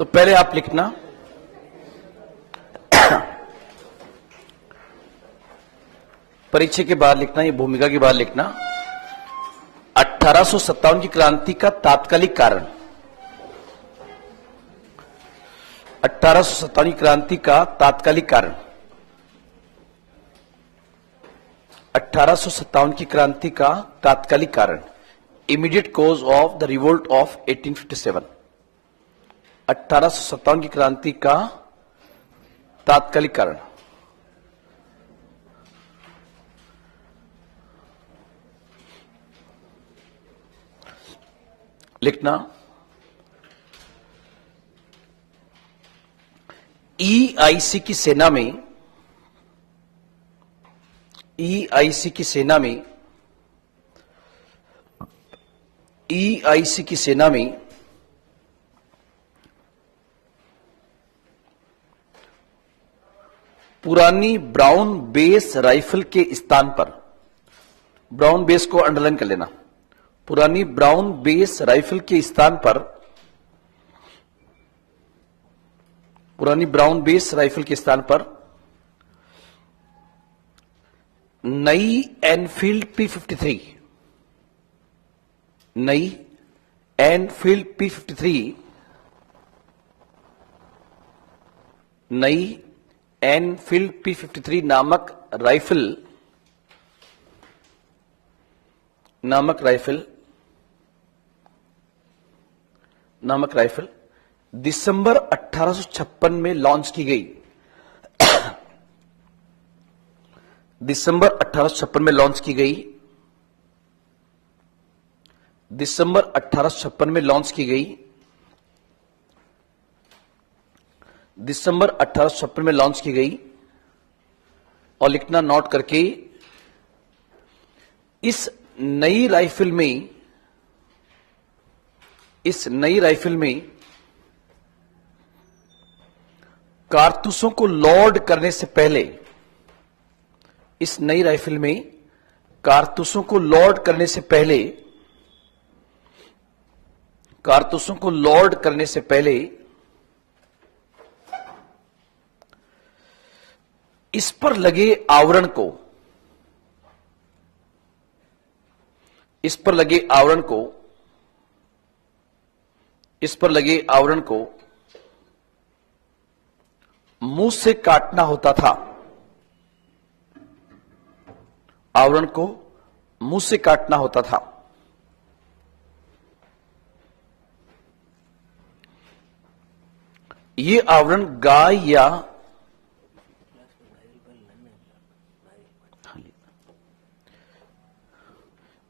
तो पहले आप लिखना परिचय के बाद लिखना, ये भूमिका के बाद लिखना 1857 की क्रांति का तात्कालिक कारण। 1857 की क्रांति का तात्कालिक कारण। 1857 की क्रांति का तात्कालिक कारण। Immediate cause of the revolt of 1857। 1857 की क्रांति का तात्कालिक कारण। लिखना ईआईसी की सेना में, ईआईसी की सेना में, ईआईसी की सेना में पुरानी ब्राउन बेस राइफल के स्थान पर, ब्राउन बेस को अंडरलाइन कर लेना, पुरानी ब्राउन बेस राइफल के स्थान पर, पुरानी ब्राउन बेस राइफल के स्थान पर नई एनफील्ड P53, नई एनफील्ड P53, नई एनफील्ड P53 नामक राइफल, दिसंबर 1856 में लॉन्च की गई। दिसंबर 1856 में लॉन्च की गई। दिसंबर 1856 में लॉन्च की गई। दिसंबर 1856 में लॉन्च की गई। और लिखना नोट करके, इस नई राइफल में, इस नई राइफल में कारतूसों को लोड करने से पहले, इस नई राइफल में कारतूसों को लोड करने से पहले, कारतूसों को लोड करने से पहले इस पर लगे आवरण को, इस पर लगे आवरण को, इस पर लगे आवरण को मुंह से काटना होता था। आवरण को मुंह से काटना होता था। ये आवरण गाय या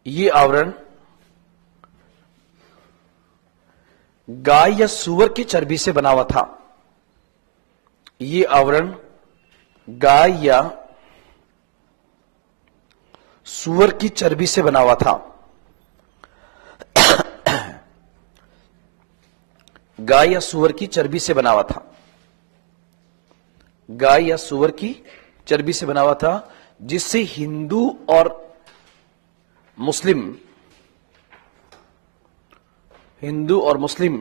ये आवरण गाय या सूअर की चर्बी से बना हुआ था। ये आवरण गाय या सूअर की चर्बी से बना हुआ था। गाय या सूअर की चर्बी से बना हुआ था। गाय या सूअर की चर्बी से बना हुआ था, जिससे हिंदू और मुस्लिम, हिंदू और मुस्लिम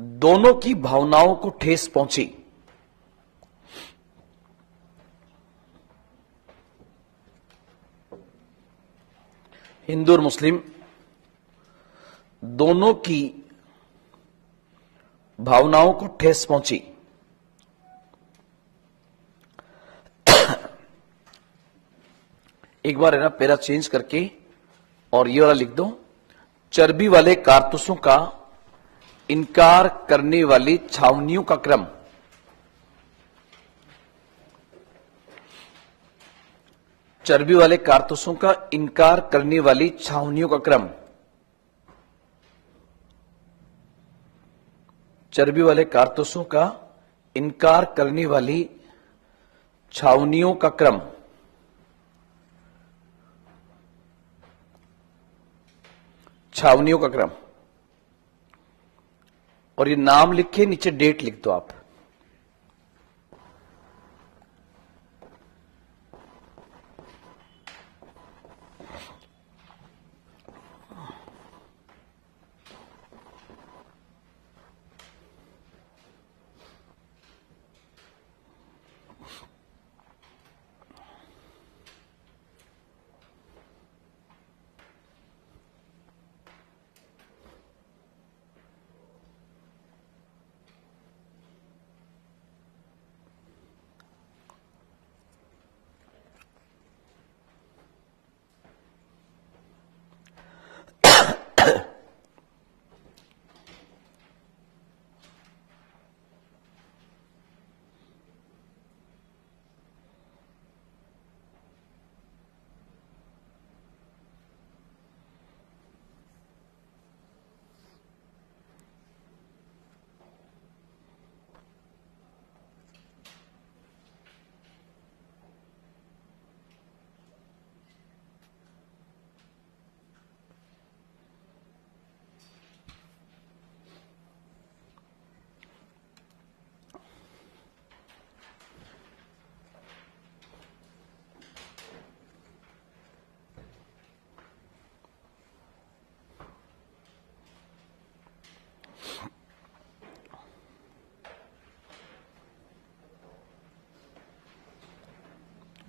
दोनों की भावनाओं को ठेस पहुंची। हिंदू और मुस्लिम दोनों की भावनाओं को ठेस पहुंची। एक बार है ना पैरा चेंज करके और ये वाला लिख दो, चर्बी वाले कारतूसों का इनकार करने वाली छावनियों का क्रम। चर्बी वाले कारतूसों का इनकार करने वाली छावनियों का क्रम। चर्बी वाले कारतूसों का इनकार करने वाली छावनियों का क्रम। छावनियों का क्रम। और ये नाम लिखे, नीचे डेट लिख दो आप।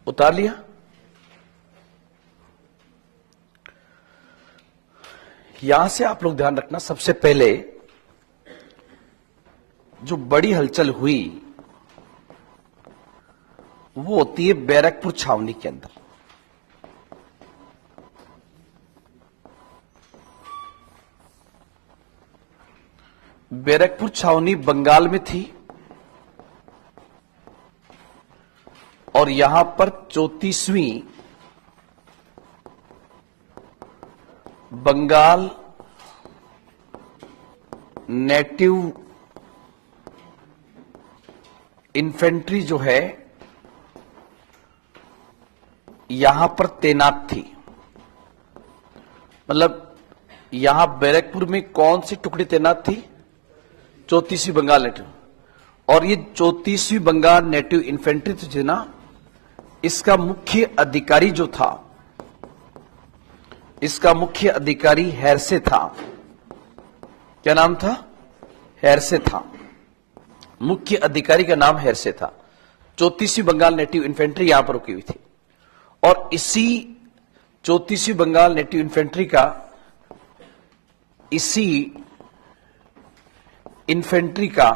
उतार लिया। यहां से आप लोग ध्यान रखना, सबसे पहले जो बड़ी हलचल हुई वो होती है बैरकपुर छावनी के अंदर। बैरकपुर छावनी बंगाल में थी और यहां पर 34वीं बंगाल नेटिव इन्फेंट्री जो है यहां पर तैनात थी। मतलब यहां बैरकपुर में कौन सी टुकड़ी तैनात थी? 34वीं बंगाल नेटिव। और ये 34वीं बंगाल नेटिव इन्फेंट्री थी ना, इसका मुख्य अधिकारी जो था, इसका मुख्य अधिकारी हैरसे था। क्या नाम था? हैरसे था। मुख्य अधिकारी का नाम हैरसे था। 34वीं बंगाल नेटिव इन्फेंट्री यहां पर रुकी हुई थी और इसी 34वीं बंगाल नेटिव इन्फेंट्री का, इसी इन्फेंट्री का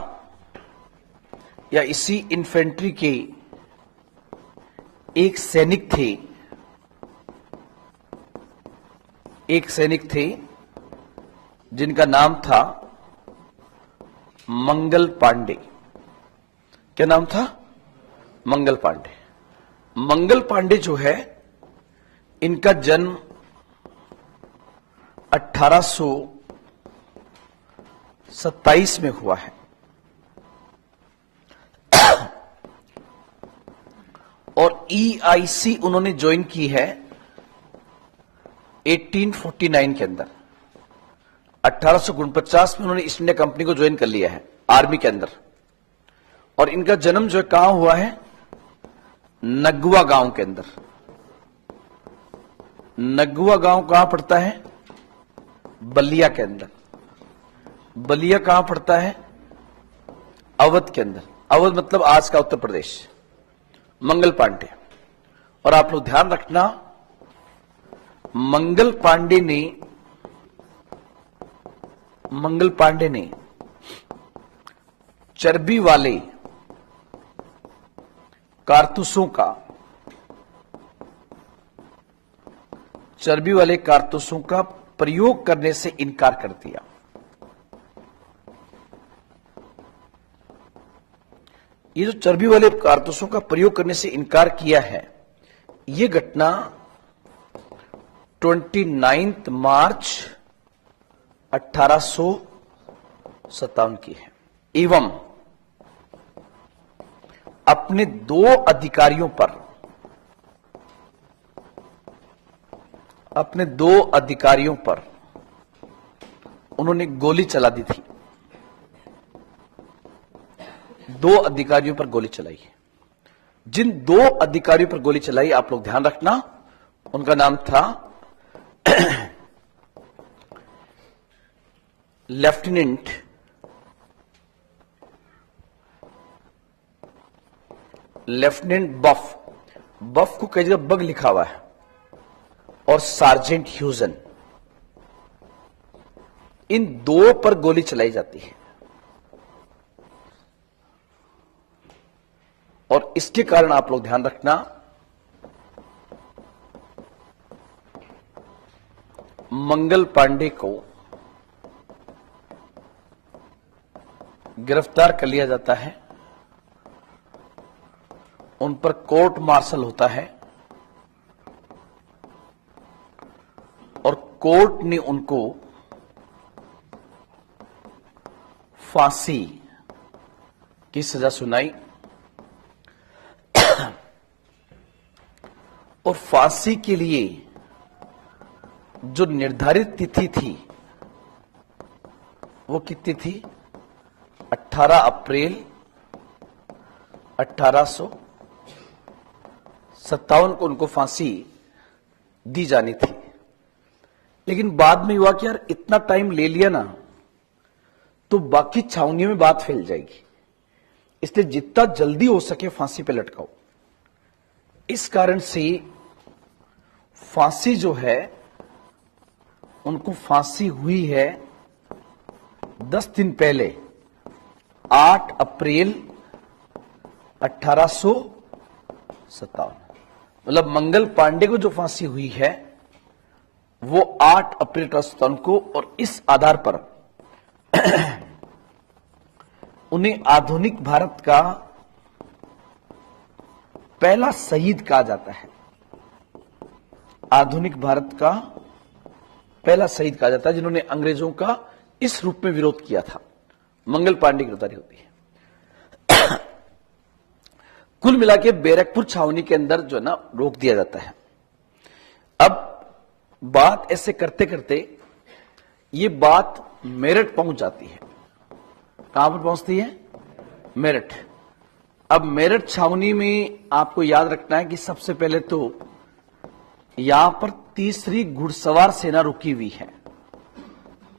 या इसी इन्फेंट्री के एक सैनिक थे जिनका नाम था मंगल पांडे। क्या नाम था? मंगल पांडे। मंगल पांडे जो है, इनका जन्म 1827 में हुआ है और EIC उन्होंने ज्वाइन की है 1849 के अंदर। 1849 में उन्होंने ईस्ट इंडिया कंपनी को ज्वाइन कर लिया है आर्मी के अंदर। और इनका जन्म जो है कहां हुआ है? नगवा गांव के अंदर। नगवा गांव कहां पड़ता है? बलिया के अंदर। बलिया कहां पड़ता है? अवध के अंदर। अवध मतलब आज का उत्तर प्रदेश। मंगल पांडे। और आप लोग ध्यान रखना, मंगल पांडे ने चर्बी वाले कारतूसों का प्रयोग करने से इनकार कर दिया। ये जो चर्बी वाले कारतूसों का प्रयोग करने से इनकार किया है, ये घटना 29 मार्च 1857 की है। एवं अपने दो अधिकारियों पर उन्होंने गोली चला दी थी। 2 अधिकारियों पर गोली चलाई है। जिन 2 अधिकारियों पर गोली चलाई, आप लोग ध्यान रखना, उनका नाम था लेफ्टिनेंट बफ को कई जगह बग लिखा हुआ है, और सार्जेंट ह्यूजन। इन 2 पर गोली चलाई जाती है और इसके कारण आप लोग ध्यान रखना, मंगल पांडे को गिरफ्तार कर लिया जाता है। उन पर कोर्ट मार्शल होता है और कोर्ट ने उनको फांसी की सजा सुनाई। और फांसी के लिए जो निर्धारित तिथि थी वो कितनी थी? 18 अप्रैल 1857 को उनको फांसी दी जानी थी। लेकिन बाद में हुआ कि यार इतना टाइम ले लिया ना, तो बाकी छावनियों में बात फैल जाएगी, इसलिए जितना जल्दी हो सके फांसी पे लटकाओ। इस कारण से फांसी जो है, उनको फांसी हुई है 10 दिन पहले, 8 अप्रैल 1857। मतलब मंगल पांडे को जो फांसी हुई है वो 8 अप्रैल 1857 को, और इस आधार पर उन्हें आधुनिक भारत का पहला शहीद कहा जाता है। आधुनिक भारत का पहला शहीद कहा जाता है जिन्होंने अंग्रेजों का इस रूप में विरोध किया था। मंगल पांडे की गिरफ्तारी होती है। कुल मिला के बैरकपुर छावनी के अंदर जो है ना रोक दिया जाता है। अब बात ऐसे करते करते ये बात मेरठ पहुंच जाती है। कहां पर पहुंचती है? मेरठ। अब मेरठ छावनी में आपको याद रखना है कि सबसे पहले तो यहां पर तीसरी घुड़सवार सेना रुकी हुई है,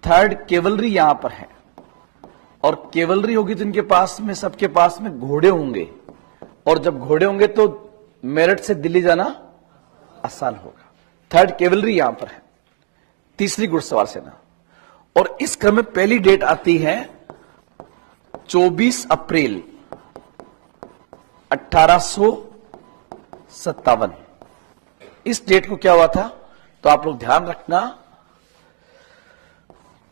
3rd कैवलरी यहां पर है, और कैवलरी होगी तो इनके पास में, सबके पास में घोड़े होंगे, और जब घोड़े होंगे तो मेरठ से दिल्ली जाना आसान होगा। 3rd कैवलरी यहां पर है, तीसरी घुड़सवार सेना। और इस क्रम में पहली डेट आती है 24 अप्रैल 1857। इस डेट को क्या हुआ था तो आप लोग ध्यान रखना,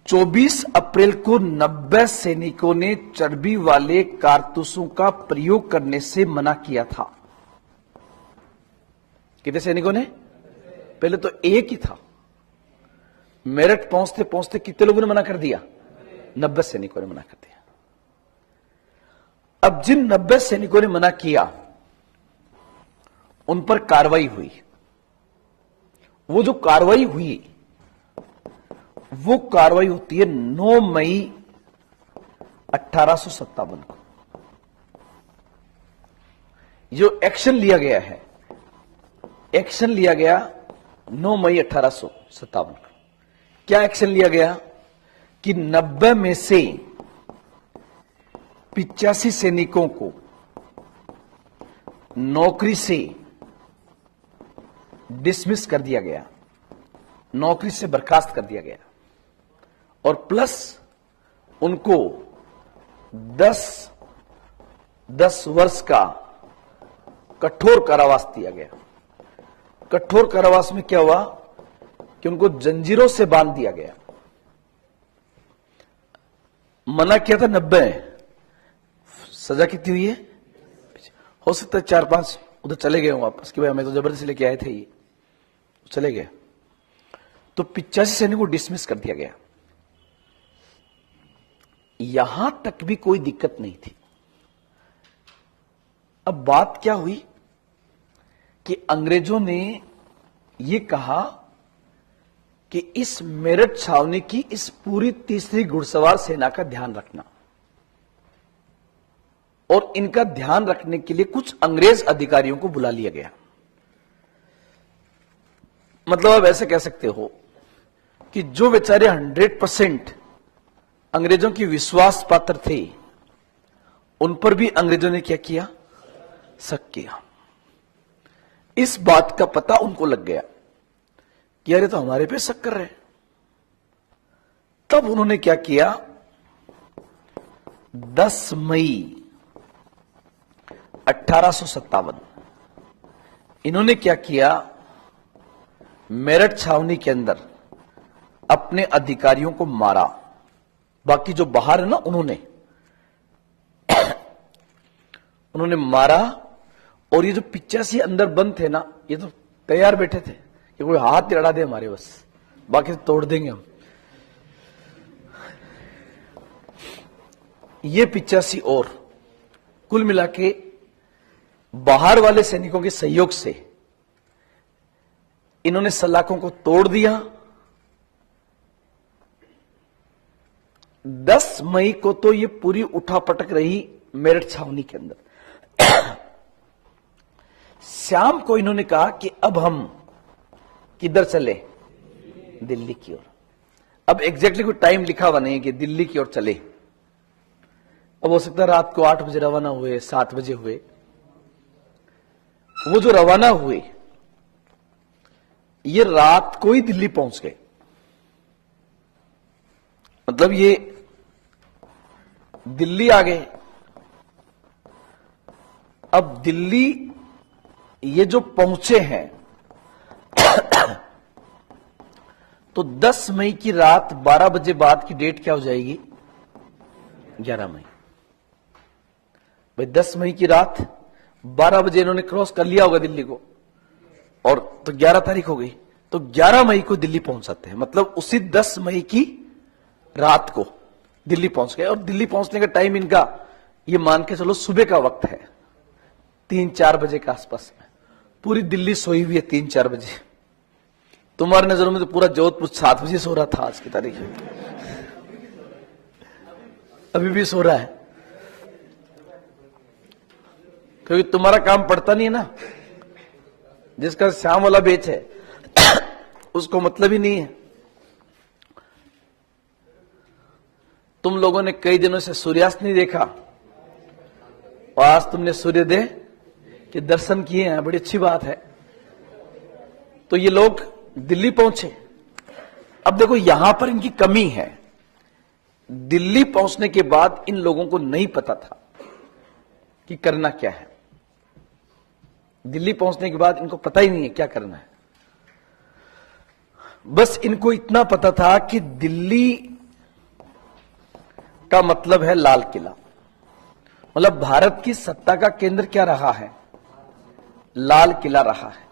24 अप्रैल को 90 सैनिकों ने चर्बी वाले कारतूसों का प्रयोग करने से मना किया था। कितने सैनिकों ने? पहले तो एक ही था। मेरठ पहुंचते पहुंचते कितने लोगों ने मना कर दिया? 90 सैनिकों ने मना कर दिया। अब जिन 90 सैनिकों ने मना किया उन पर कार्रवाई हुई। वो जो कार्रवाई हुई वो कार्रवाई होती है 9 मई 1857 को। जो एक्शन लिया गया है, एक्शन लिया गया 9 मई 1857 को। क्या एक्शन लिया गया कि 90 में से 85 सैनिकों को नौकरी से डिसमिस कर दिया गया, नौकरी से बर्खास्त कर दिया गया, और प्लस उनको 10 वर्ष का कठोर कारावास दिया गया। कठोर कारावास में क्या हुआ कि उनको जंजीरों से बांध दिया गया। मना किया था 90, सजा कितनी हुई है? हो सकता है 4-5 उधर चले गए वापस कि भाई हमें तो जबरदस्ती लेके आए थे, ये चले गए। तो 85 सैनिकों को डिसमिस कर दिया गया। यहां तक भी कोई दिक्कत नहीं थी। अब बात क्या हुई कि अंग्रेजों ने यह कहा कि इस मेरठ छावनी की इस पूरी तीसरी घुड़सवार सेना का ध्यान रखना, और इनका ध्यान रखने के लिए कुछ अंग्रेज अधिकारियों को बुला लिया गया। मतलब आप ऐसे कह सकते हो कि जो बेचारे 100% अंग्रेजों की विश्वास पात्र थे, उन पर भी अंग्रेजों ने क्या किया? शक किया। इस बात का पता उनको लग गया कि यार ये तो हमारे पे शक कर रहे हैं। तब उन्होंने क्या किया, 10 मई 1857 इन्होंने क्या किया, मेरठ छावनी के अंदर अपने अधिकारियों को मारा। बाकी जो बाहर है ना, उन्होंने मारा। और ये जो 85 अंदर बंद थे ना, ये तो तैयार बैठे थे कि कोई हाथ लड़ा दे हमारे, बस बाकी तो तोड़ देंगे हम। ये 85 और कुल मिला के बाहर वाले सैनिकों के सहयोग से इन्होंने सलाखों को तोड़ दिया। 10 मई को तो ये पूरी उठापटक रही मेरठ छावनी के अंदर। शाम को इन्होंने कहा कि अब हम किधर चले? दिल्ली की ओर। अब एग्जैक्टली कोई टाइम लिखा हुआ नहीं कि दिल्ली की ओर चले। अब हो सकता है रात को 8 बजे रवाना हुए, 7 बजे हुए। वो जो रवाना हुए ये रात को ही दिल्ली पहुंच गए। मतलब ये दिल्ली आ गए। अब दिल्ली ये जो पहुंचे हैं तो 10 मई की रात 12 बजे बाद की डेट क्या हो जाएगी? 11 मई। भाई 10 मई की रात 12 बजे इन्होंने क्रॉस कर लिया होगा दिल्ली को, और तो 11 तारीख हो गई, तो 11 मई को दिल्ली पहुंच जाते हैं। मतलब उसी 10 मई की रात को दिल्ली पहुंच गए। और दिल्ली पहुंचने का टाइम इनका ये मान के चलो सुबह का वक्त है, 3-4 बजे के आसपास में। पूरी दिल्ली सोई हुई है 3-4 बजे। तुम्हारी नजरों में तो पूरा जोधपुर 7 बजे सो रहा था आज की तारीख में, अभी भी सो रहा है, क्योंकि तुम्हारा काम पड़ता नहीं है ना। जिसका शाम वाला बेच है उसको मतलब ही नहीं है। तुम लोगों ने कई दिनों से सूर्यास्त नहीं देखा और आज तुमने सूर्योदय के दर्शन किए हैं, बड़ी अच्छी बात है। तो ये लोग दिल्ली पहुंचे। अब देखो यहां पर इनकी कमी है। दिल्ली पहुंचने के बाद इन लोगों को नहीं पता था कि करना क्या है। दिल्ली पहुंचने के बाद इनको पता ही नहीं है क्या करना है। बस इनको इतना पता था कि दिल्ली का मतलब है लाल किला। मतलब भारत की सत्ता का केंद्र क्या रहा है? लाल किला रहा है।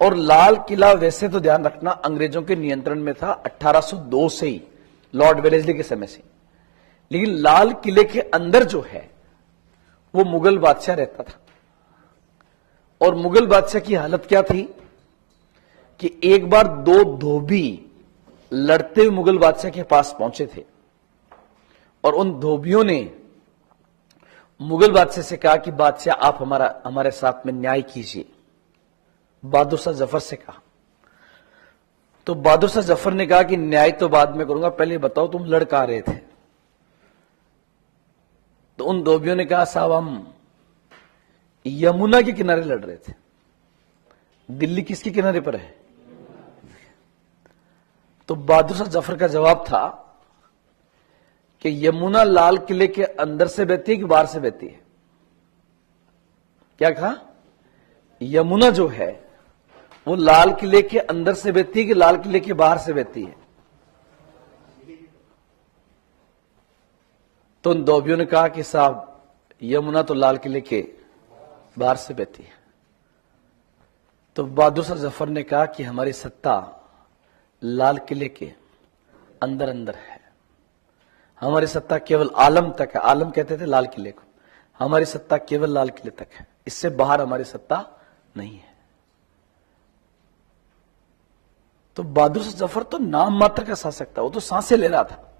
और लाल किला वैसे तो ध्यान रखना अंग्रेजों के नियंत्रण में था 1802 से ही, लॉर्ड वेलेस्ली के समय से। लेकिन लाल किले के अंदर जो है वो मुगल बादशाह रहता था। और मुगल बादशाह की हालत क्या थी कि एक बार 2 धोबी लड़ते हुए मुगल बादशाह के पास पहुंचे थे, और उन धोबियों ने मुगल बादशाह से कहा कि बादशाह आप हमारे साथ में न्याय कीजिए। बहादुर शाह जफर से कहा। तो बहादुर शाह जफर ने कहा कि न्याय तो बाद में करूंगा, पहले बताओ तुम लड़ कहां रहे थे? तो उन धोबियों ने कहा साहब हम यमुना के किनारे लड़ रहे थे। दिल्ली किसके किनारे पर है? तो बहादुर शाह जफर का जवाब था कि यमुना लाल किले के अंदर से बहती है कि बाहर से बहती है? क्या कहा? यमुना जो है वो लाल किले के अंदर से बहती है कि लाल किले के बाहर से बहती है? तो उन धोबियों ने कहा कि साहब यमुना तो लाल किले के बाहर से बहती है। तो बहादुर शाह जफर ने कहा कि हमारी सत्ता लाल किले के अंदर अंदर है। हमारी सत्ता केवल आलम तक है। आलम कहते थे लाल किले को। हमारी सत्ता केवल लाल किले तक है, इससे बाहर हमारी सत्ता नहीं है। तो बहादुर शाह जफर तो नाम मात्र का शासक था, वो तो सांसें ले रहा था,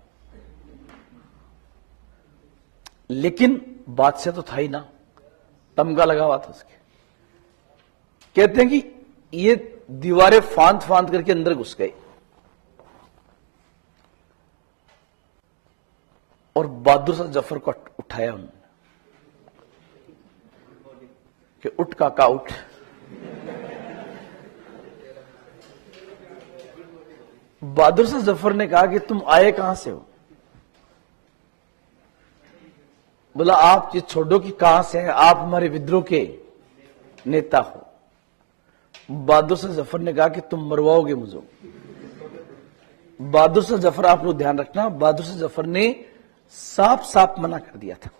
लेकिन बादशाह तो था ही ना, तमगा लगा हुआ था उसके। कहते हैं कि ये दीवारें फांद फांद करके अंदर घुस गए और बहादुर शाह जफर को उठाया उन्होंने कि उठ काका उठ। बहादुर शाह जफर ने कहा कि तुम आए कहां से हो? बोला आप ये छोड़ो कि कहां से हैं, आप हमारे विद्रोह के नेता हो। बहादुर शाह जफर ने कहा कि तुम मरवाओगे मुझे। बहादुर शाह जफर, आप लोग ध्यान रखना, बहादुर शाह जफर ने साफ साफ मना कर दिया था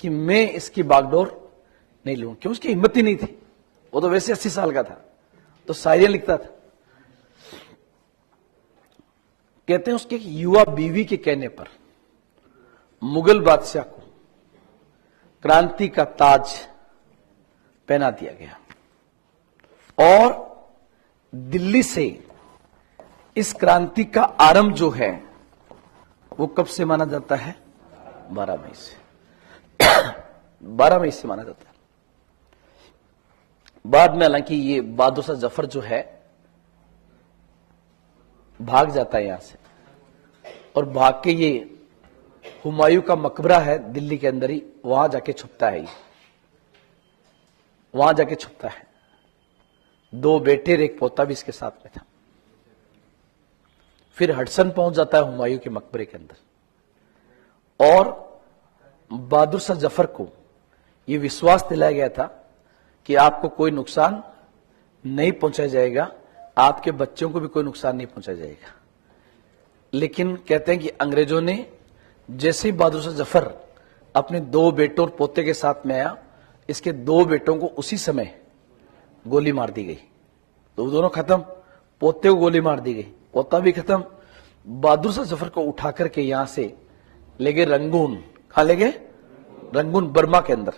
कि मैं इसकी बागडोर नहीं लूंगा, क्यों? उसकी हिम्मत ही नहीं थी। वो तो वैसे 80 साल का था, तो शायरियां लिखता था। कहते हैं उसके युवा बीवी के कहने पर मुगल बादशाह को क्रांति का ताज पहना दिया गया और दिल्ली से इस क्रांति का आरंभ जो है वो कब से माना जाता है? 12 मई से। 12 मई से माना जाता है। बाद में हालांकि ये बहादुर शाह जफर जो है भाग जाता है यहां से, और भाग के ये हुमायूं का मकबरा है दिल्ली के अंदर ही, वहां जाके छुपता है। वहां जाके छुपता है। 2 बेटे और 1 पोता भी इसके साथ में था। फिर हडसन पहुंच जाता है हुमायूं के मकबरे के अंदर, और बहादुर शाह जफर को यह विश्वास दिलाया गया था कि आपको कोई नुकसान नहीं पहुंचाया जाएगा, आपके बच्चों को भी कोई नुकसान नहीं पहुंचाया जाएगा। लेकिन कहते हैं कि अंग्रेजों ने जैसे ही बहादुर शाह जफर अपने 2 बेटों और पोते के साथ में आया, इसके 2 बेटों को उसी समय गोली मार दी गई। तो दोनों खत्म, पोते को गोली मार दी गई, पोता भी खत्म। बहादुर शाह जफर को उठा करके यहां से ले गए रंगून। कहां ले गए? रंगून, बर्मा के अंदर।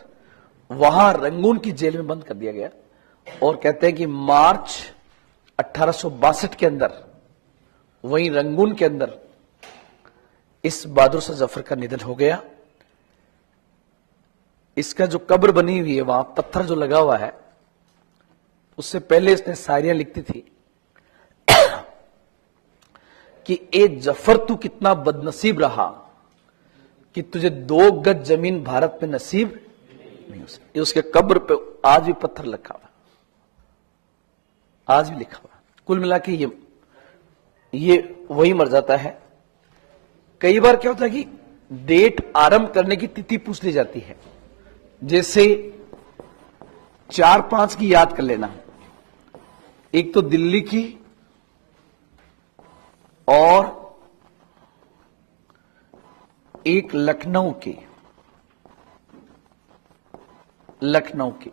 वहां रंगून की जेल में बंद कर दिया गया। और कहते हैं कि मार्च 1862 के अंदर वहीं रंगून के अंदर इस बहादुर शाह जफर का निधन हो गया। इसका जो कब्र बनी हुई है, वहां पत्थर जो लगा हुआ है, उससे पहले इसने शायरियां लिखती थी कि ए जफर तू कितना बदनसीब रहा कि तुझे 2 गज जमीन भारत में नसीब नहीं हो सकी। उसके कब्र पे आज भी पत्थर लिखा हुआ, आज भी लिखा हुआ। कुल मिला के ये वही मर जाता है। कई बार क्या होता है कि डेट आरंभ करने की तिथि पूछ ली जाती है, जैसे 4-5 की याद कर लेना। एक तो दिल्ली की और एक लखनऊ की, लखनऊ की।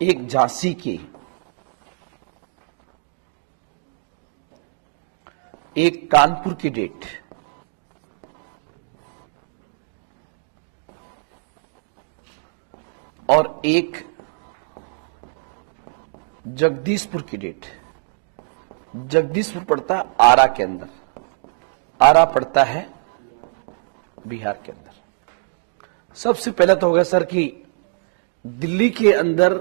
एक झांसी की, एक कानपुर की डेट, और एक जगदीशपुर की डेट। जगदीशपुर पड़ता है आरा के अंदर, आरा पड़ता है बिहार के अंदर। सबसे पहले तो होगा सर कि दिल्ली के अंदर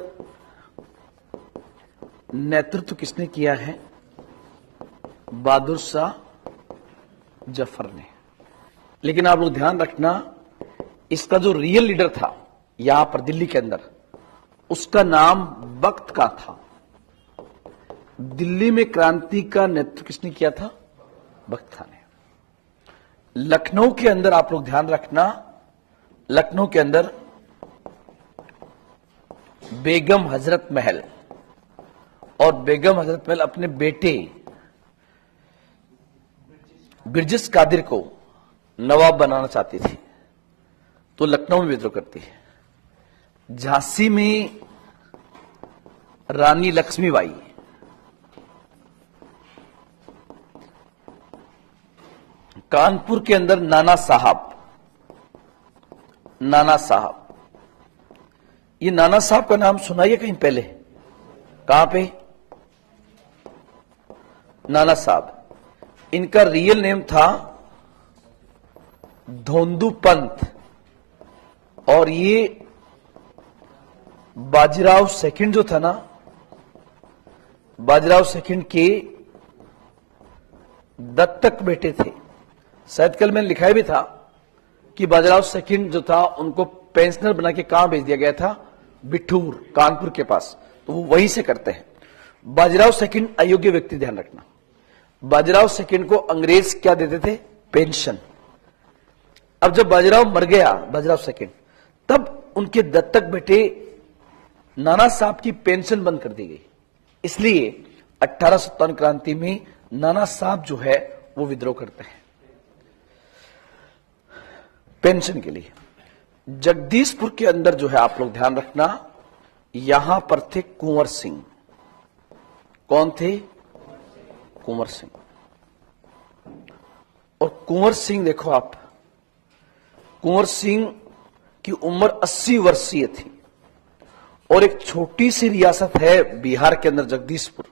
नेतृत्व किसने किया है? बहादुर शाह जफर ने। लेकिन आप लोग ध्यान रखना, इसका जो रियल लीडर था यहां पर दिल्ली के अंदर, उसका नाम बख्त का था। दिल्ली में क्रांति का नेतृत्व किसने किया था? बख्त खान ने। लखनऊ के अंदर आप लोग ध्यान रखना, लखनऊ के अंदर बेगम हजरत महल, और बेगम हजरत महल अपने बेटे बिरजिस कादिर को नवाब बनाना चाहती थी, तो लखनऊ में विद्रोह करती है। झांसी में रानी लक्ष्मीबाई, कानपुर के अंदर नाना साहब, नाना साहब। ये नाना साहब का नाम सुनाइए कहीं पहले, कहां पे? नाना साहब। इनका रियल नेम था धोंदू पंत, और ये बाजीराव सेकंड जो था ना, बाजीराव सेकंड के दत्तक बेटे थे। शायद कल मैंने लिखा भी था कि बाजीराव सेकंड जो था उनको पेंशनर बना के कहां भेज दिया गया था? बिठूर, कानपुर के पास। तो वो वहीं से करते हैं। बाजीराव सेकंड अयोग्य व्यक्ति, ध्यान रखना। बाजीराव सेकंड को अंग्रेज क्या देते थे? पेंशन। अब जब बाजीराव मर गया, बाजीराव सेकंड, तब उनके दत्तक बेटे नाना साहब की पेंशन बंद कर दी गई। इसलिए 1857 क्रांति में नाना साहब जो है वो विद्रोह करते हैं पेंशन के लिए। जगदीशपुर के अंदर जो है आप लोग ध्यान रखना, यहां पर थे कुंवर सिंह। कौन थे? कुंवर सिंह। और कुंवर सिंह देखो आप, कुंवर सिंह की उम्र 80 वर्षीय थी, और एक छोटी सी रियासत है बिहार के अंदर, जगदीशपुर,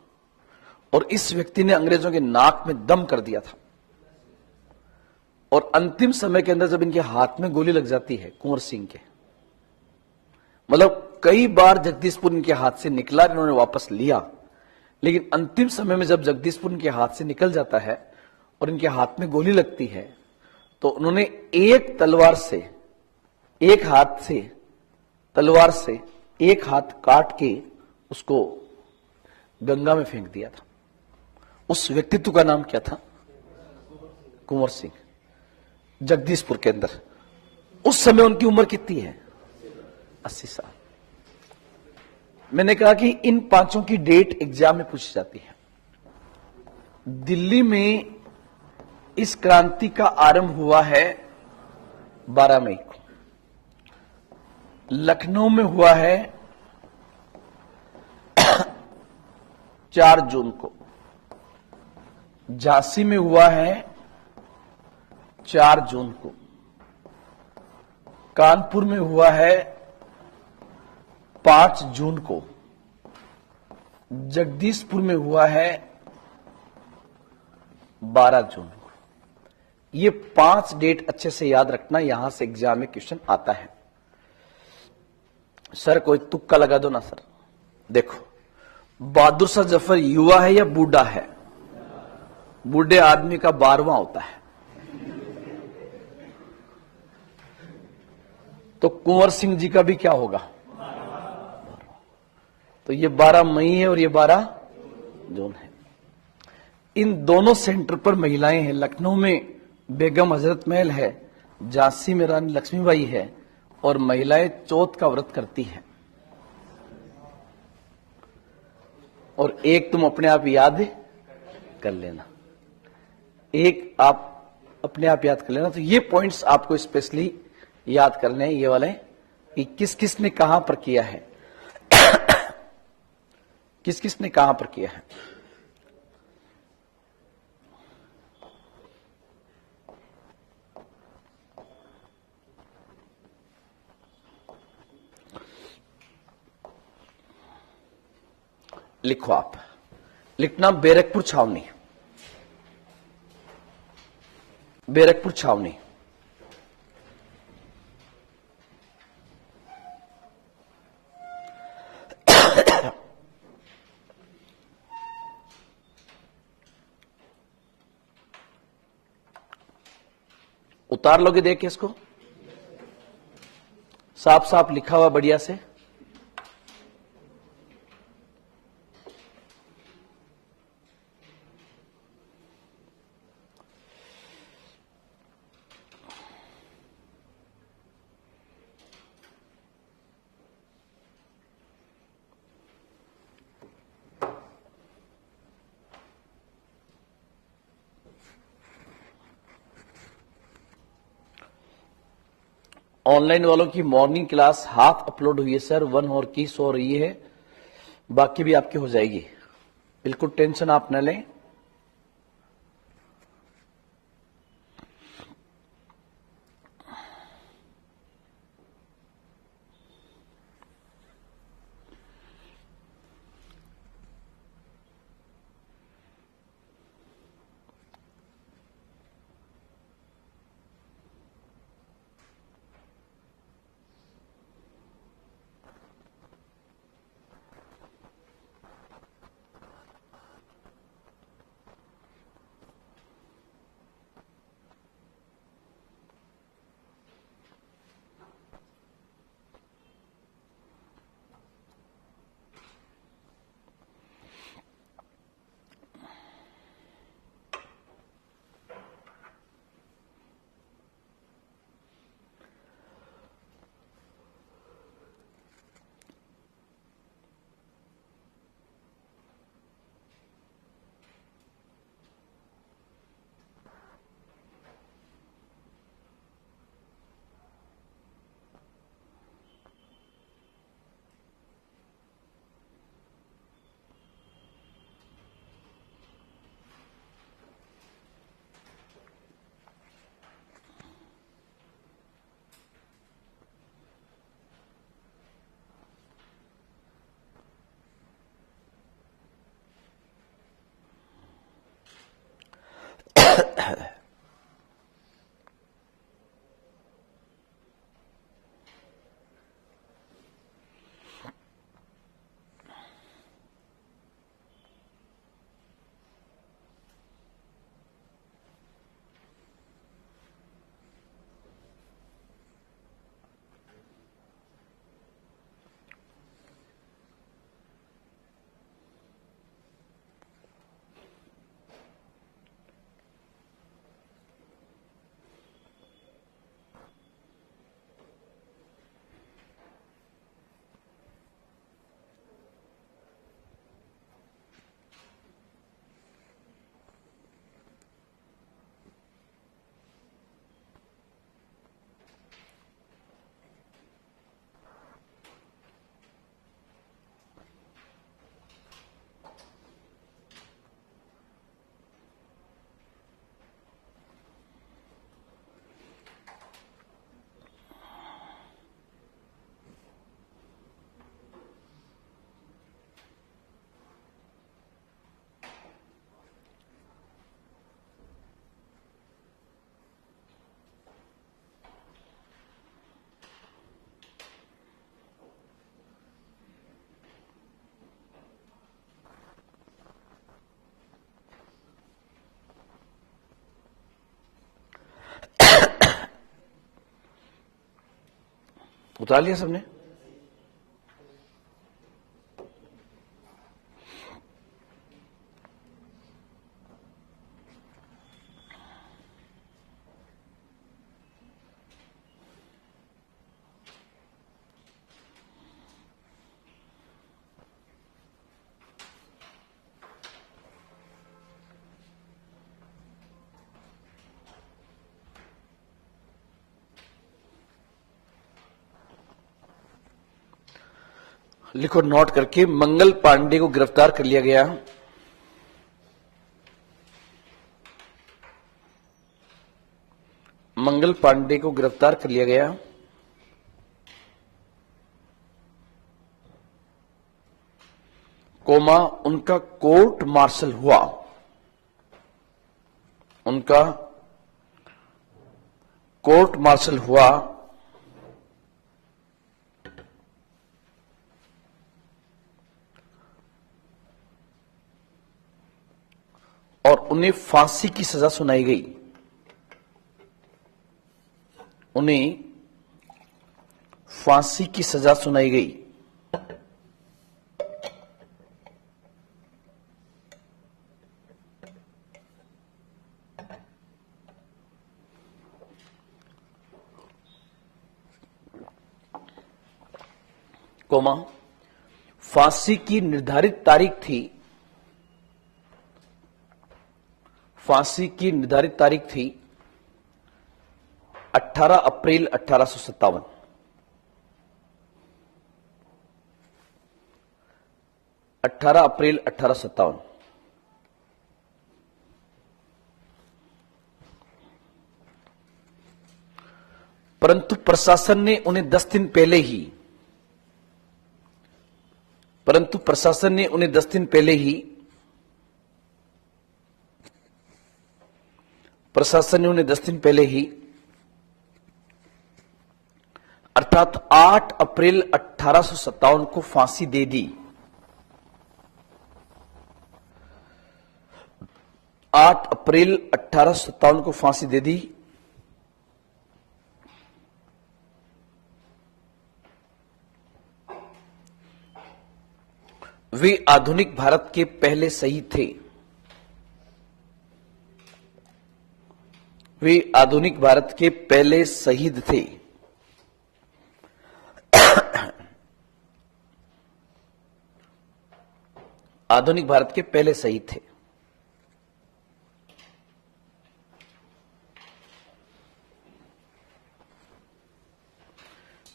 और इस व्यक्ति ने अंग्रेजों के नाक में दम कर दिया था। और अंतिम समय के अंदर जब इनके हाथ में गोली लग जाती है कुंवर सिंह के, मतलब कई बार जगदीशपुर इनके हाथ से निकला, इन्होंने वापस लिया, लेकिन अंतिम समय में जब जगदीशपुर इनके हाथ से निकल जाता है और इनके हाथ में गोली लगती है, तो उन्होंने एक तलवार से, एक हाथ से, तलवार से एक हाथ काट के उसको गंगा में फेंक दिया था। उस व्यक्तित्व का नाम क्या था? कुंवर सिंह, जगदीशपुर के अंदर। उस समय उनकी उम्र कितनी है? 80 साल। मैंने कहा कि इन पांचों की डेट एग्जाम में पूछी जाती है। दिल्ली में इस क्रांति का आरंभ हुआ है 12 मई को, लखनऊ में हुआ है 4 जून को, झांसी में हुआ है 4 जून को, कानपुर में हुआ है 5 जून को, जगदीशपुर में हुआ है 12 जून को। ये 5 डेट अच्छे से याद रखना, यहां से एग्जाम में क्वेश्चन आता है। सर कोई तुक्का लगा दो ना सर। देखो, बहादुर शाह जफर युवा है या बूढ़ा है? बूढ़े आदमी का 12वां होता है। तो कुंवर सिंह जी का भी क्या होगा? तो ये 12 मई है और ये 12 जून है। इन दोनों सेंटर पर महिलाएं हैं। लखनऊ में बेगम हजरत महल है, झांसी में रानी लक्ष्मीबाई है, और महिलाएं चौथ का व्रत करती हैं। और एक तुम अपने आप याद कर लेना, एक आप अपने आप याद कर लेना। तो ये पॉइंट्स आपको स्पेशली याद करने हैं, ये वाले, कि किस किस ने कहां पर किया है, किस किस ने कहां पर किया है। लिखो, आप लिखना बैरकपुर छावनी, बैरकपुर छावनी। उतार लोगे देख के इसको, साफ साफ लिखा हुआ बढ़िया से। ऑनलाइन वालों की मॉर्निंग क्लास हाफ अपलोड हुई है सर, 1 और की सो रही है, बाकी भी आपकी हो जाएगी, बिल्कुल टेंशन आप न लें। उतार लिया सबने? लिखो नोट करके, मंगल पांडे को गिरफ्तार कर लिया गया। मंगल पांडे को गिरफ्तार कर लिया गया। कोमा, उनका कोर्ट मार्शल हुआ। उनका कोर्ट मार्शल हुआ और उन्हें फांसी की सजा सुनाई गई। उन्हें फांसी की सजा सुनाई गई। कोमा, फांसी की निर्धारित तारीख थी। फांसी की निर्धारित तारीख थी 18 अप्रैल 1857। 18 अप्रैल 1857। परंतु प्रशासन ने उन्हें 10 दिन पहले ही प्रशासन ने उन्हें 10 दिन पहले ही अर्थात 8 अप्रैल 1857 को फांसी दे दी। 8 अप्रैल 1857 को फांसी दे दी। वे आधुनिक भारत के पहले शहीद थे। वे आधुनिक भारत के पहले शहीद थे। आधुनिक भारत के पहले शहीद थे।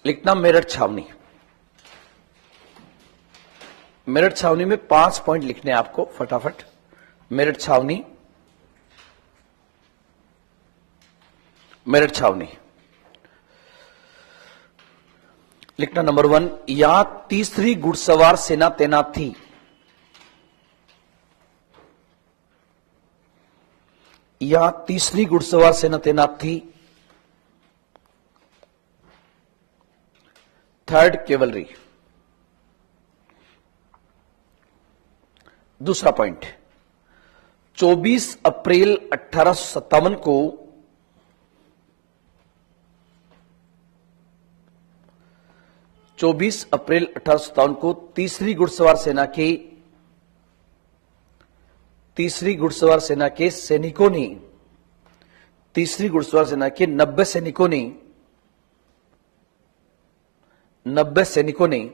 लिखना मेरठ छावनी। मेरठ छावनी में 5 पॉइंट लिखने हैं आपको फटाफट। मेरठ छावनी, मेरठ छावनी लिखना। नंबर 1, यहां तीसरी घुड़सवार सेना तैनात थी। यहां तीसरी घुड़सवार सेना तैनात थी। 3rd cavalry. दूसरा पॉइंट, 24 अप्रैल 1857 को 24 अप्रैल 1857 को तीसरी घुड़सवार सेना के सैनिकों ने, तीसरी घुड़सवार सेना के 90 सैनिकों ने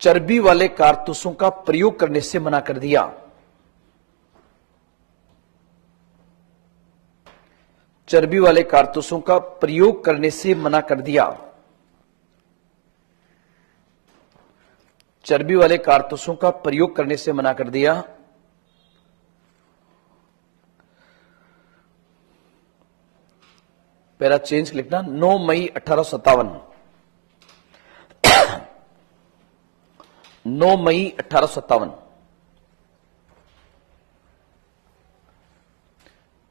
चर्बी वाले कारतूसों का प्रयोग करने से मना कर दिया। चर्बी वाले कारतूसों का प्रयोग करने से मना कर दिया। चर्बी वाले कारतूसों का प्रयोग करने से मना कर दिया। पैरा चेंज लिखना। 9 मई 1857। 9 मई 1857।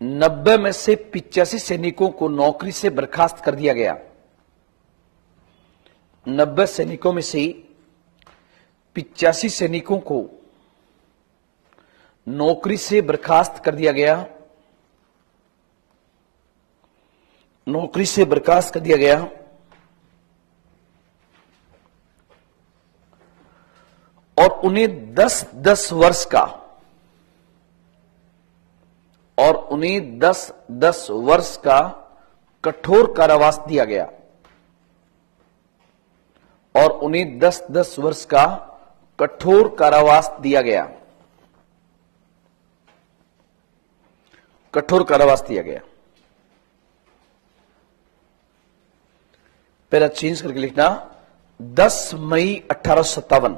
90 में से 85 सैनिकों को नौकरी से बर्खास्त कर दिया गया। 90 सैनिकों में से 85 सैनिकों को नौकरी से बर्खास्त कर दिया गया। नौकरी से बर्खास्त कर दिया गया और उन्हें 10-10 वर्ष का कठोर कारावास दिया गया और उन्हें 10-10 वर्ष का कठोर कारावास दिया गया। कठोर कारावास दिया गया। पहला चेंज करके लिखना 10 मई 1857।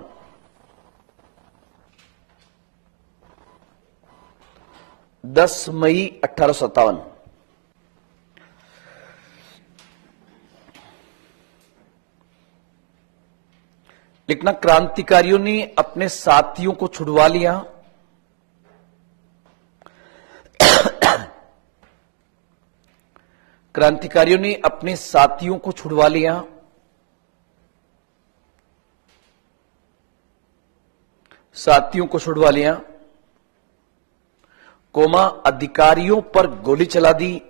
10 मई 1857। लिखना क्रांतिकारियों ने अपने साथियों को छुड़वा लिया। क्रांतिकारियों ने अपने साथियों को छुड़वा लिया। साथियों को छुड़वा लिया, कोमा अधिकारियों पर गोली चला दी।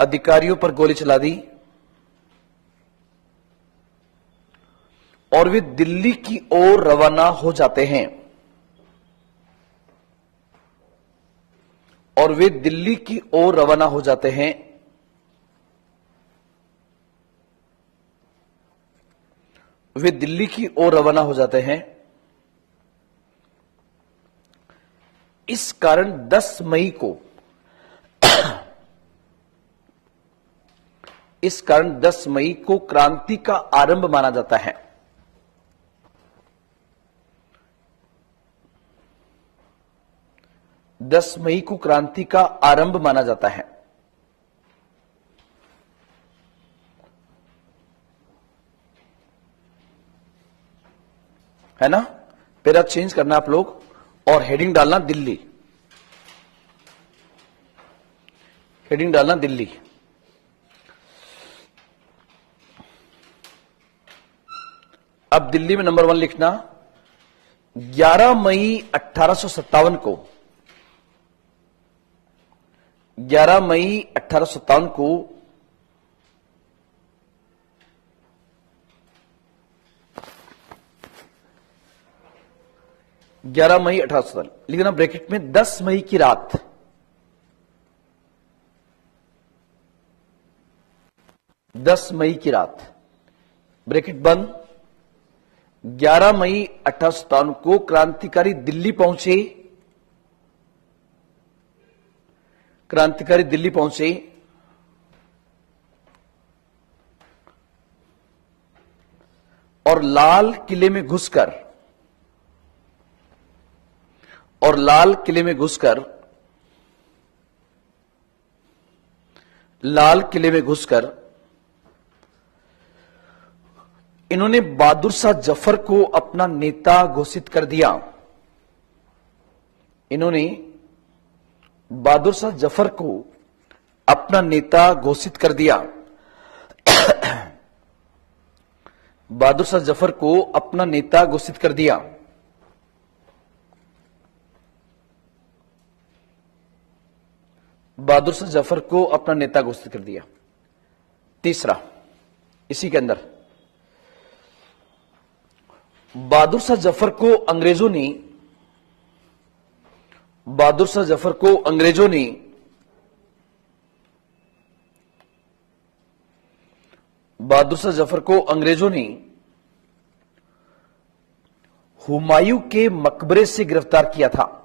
अधिकारियों पर गोली चला दी और वे दिल्ली की ओर रवाना हो जाते हैं। और वे दिल्ली की ओर रवाना हो जाते हैं। वे दिल्ली की ओर रवाना हो जाते हैं। इस कारण 10 मई को इस कारण 10 मई को क्रांति का आरंभ माना जाता है। दस मई को क्रांति का आरंभ माना जाता है। है ना? पैरा चेंज करना आप लोग और हेडिंग डालना दिल्ली। हेडिंग डालना दिल्ली। अब दिल्ली में नंबर 1 लिखना 11 मई 1857 को 11 मई 1857 को लिखना ब्रैकेट में 10 मई की रात 10 मई की रात ब्रैकेट बंद। 11 मई 1857 को क्रांतिकारी दिल्ली पहुंचे। क्रांतिकारी दिल्ली पहुंचे और लाल किले में घुसकर इन्होंने बहादुर शाह जफर को अपना नेता घोषित कर दिया। इन्होंने बहादुर शाह जफर को अपना नेता घोषित कर दिया। बहादुर शाह जफर को अपना नेता घोषित कर दिया। बहादुर शाह जफर को अपना नेता घोषित कर दिया। तीसरा इसी के अंदर बहादुर शाह जफर को अंग्रेजों ने हुमायूं के मकबरे से गिरफ्तार किया था।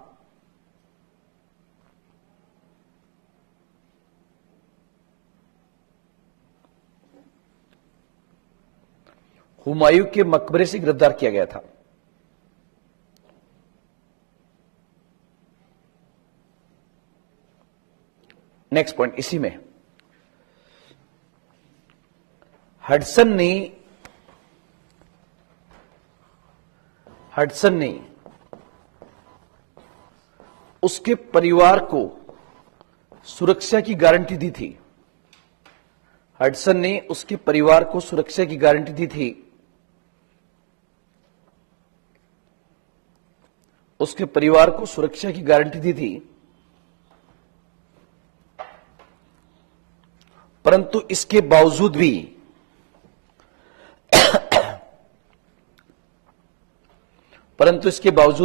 हुमायूं के मकबरे से गिरफ्तार किया गया था। नेक्स्ट पॉइंट इसी में हडसन ने उसके परिवार को सुरक्षा की गारंटी दी थी। हडसन ने उसके परिवार को सुरक्षा की गारंटी दी थी। उसके परिवार को सुरक्षा की गारंटी दी थी, परंतु इसके बावजूद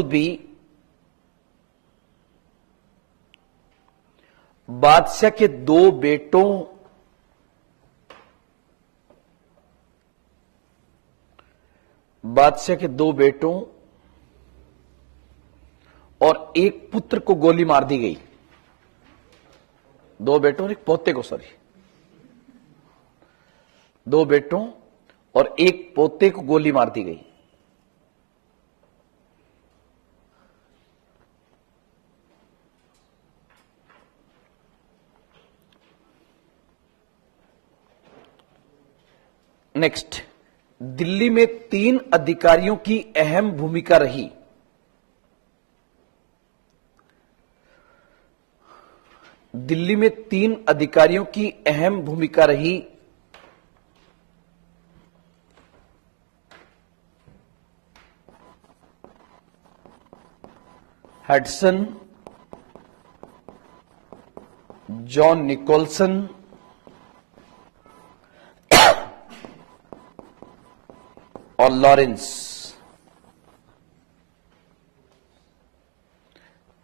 भी बादशाह के दो बेटों और एक पुत्र को गोली मार दी गई। दो बेटों और एक पोते को, दो बेटों और एक पोते को गोली मार दी गई। नेक्स्ट, दिल्ली में 3 अधिकारियों की अहम भूमिका रही। दिल्ली में 3 अधिकारियों की अहम भूमिका रही। हडसन, जॉन निकोलसन और लॉरेंस।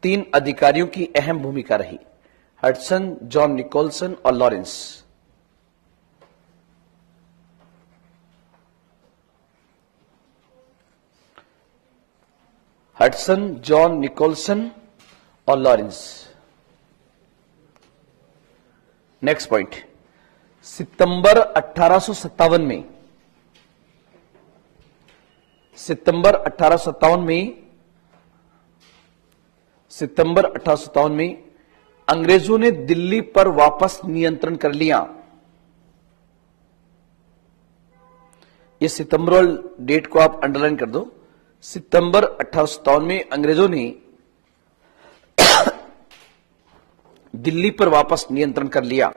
3 अधिकारियों की अहम भूमिका रही, हडसन, जॉन निकोलसन और लॉरेंस। हडसन, जॉन निकोलसन और लॉरेंस। नेक्स्ट पॉइंट, सितंबर 1857 में अंग्रेजों ने दिल्ली पर वापस नियंत्रण कर लिया। ये सितंबर डेट को आप अंडरलाइन कर दो। सितंबर 1857 में अंग्रेजों ने दिल्ली पर वापस नियंत्रण कर लिया।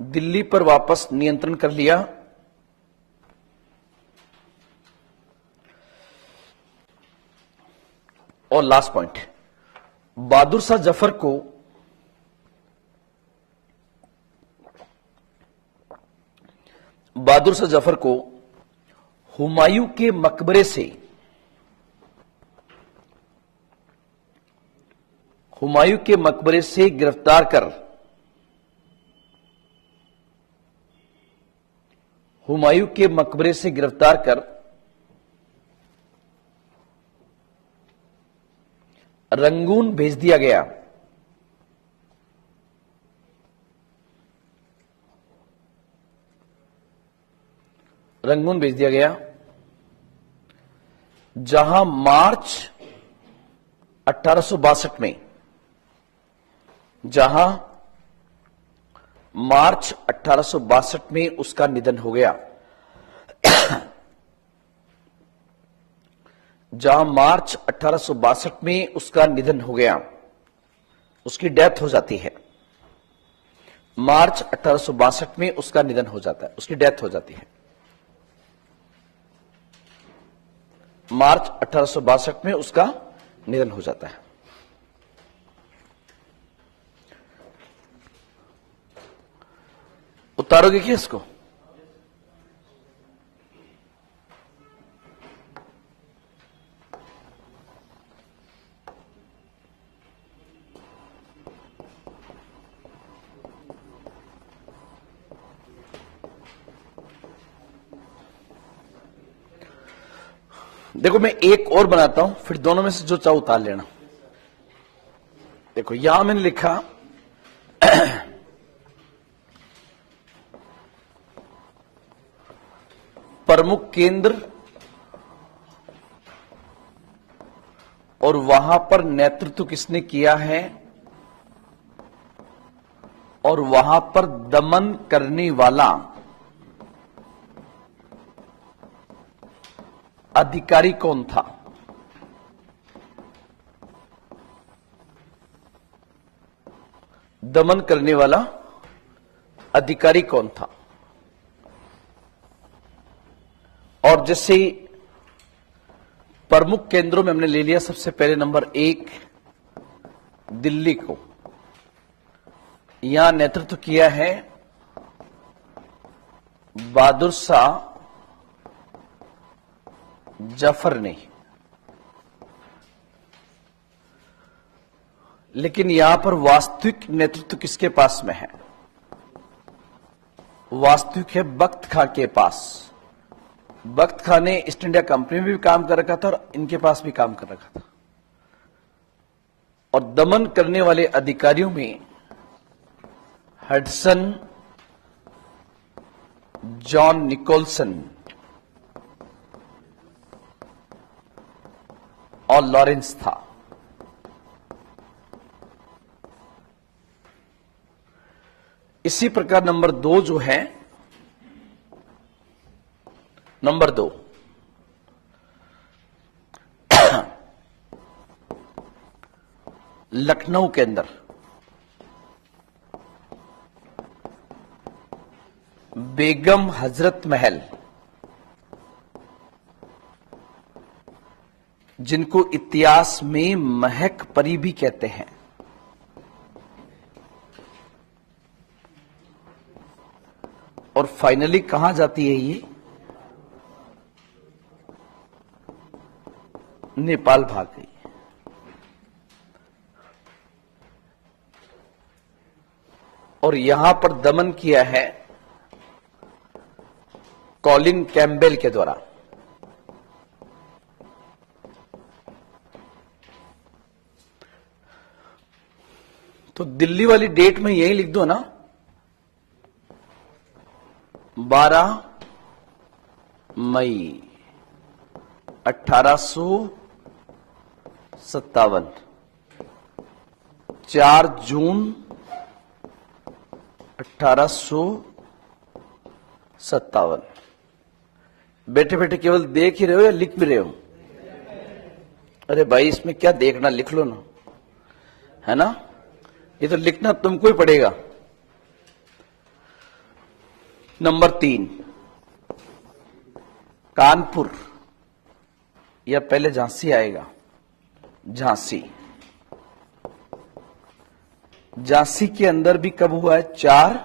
दिल्ली पर वापस नियंत्रण कर लिया। और लास्ट पॉइंट, बहादुर शाह जफर को हुमायूं के मकबरे से गिरफ्तार कर रंगून भेज दिया गया। जहां मार्च 1862 में उसका निधन हो गया। जहां मार्च 1862 में उसका निधन हो गया, उसकी डेथ हो जाती है। मार्च 1862 में उसका निधन हो जाता है, उसकी डेथ हो जाती है। मार्च 1862 में उसका निधन हो जाता है। उतारोगे क्या इसको? देखो, मैं एक और बनाता हूं, फिर दोनों में से जो चाहो उतार लेना। देखो, यहां मैंने लिखा प्रमुख केंद्र और वहां पर नेतृत्व किसने किया है, और वहां पर दमन करने वाला अधिकारी कौन था। दमन करने वाला अधिकारी कौन था। और जैसे प्रमुख केंद्रों में हमने ले लिया सबसे पहले नंबर 1 दिल्ली को। यहां नेतृत्व किया है बहादुर शाह जफर ने। लेकिन यहां पर वास्तविक नेतृत्व किसके पास में है? वास्तविक है बख्त खां के पास। बख्त खां ने ईस्ट इंडिया कंपनी में भी काम कर रखा था और इनके पास भी काम कर रखा था। और दमन करने वाले अधिकारियों में हडसन, जॉन निकोलसन और लॉरेंस था। इसी प्रकार नंबर 2 जो है, नंबर 2 लखनऊ के अंदर बेगम हजरत महल, जिनको इतिहास में महक परी भी कहते हैं, और फाइनली कहां जाती है ये? नेपाल भाग गई। और यहां पर दमन किया है कॉलिन कैम्पबेल के द्वारा। तो दिल्ली वाली डेट में यही लिख दो ना, 12 मई 1857, 4 जून 1857। बैठे बैठे केवल देख ही रहे हो या लिख भी रहे हो? अरे भाई, इसमें क्या देखना, लिख लो ना, है ना? ये तो लिखना तुमको ही पड़ेगा। नंबर 3 कानपुर, या पहले झांसी आएगा। झांसी, झांसी के अंदर भी कब हुआ है? 4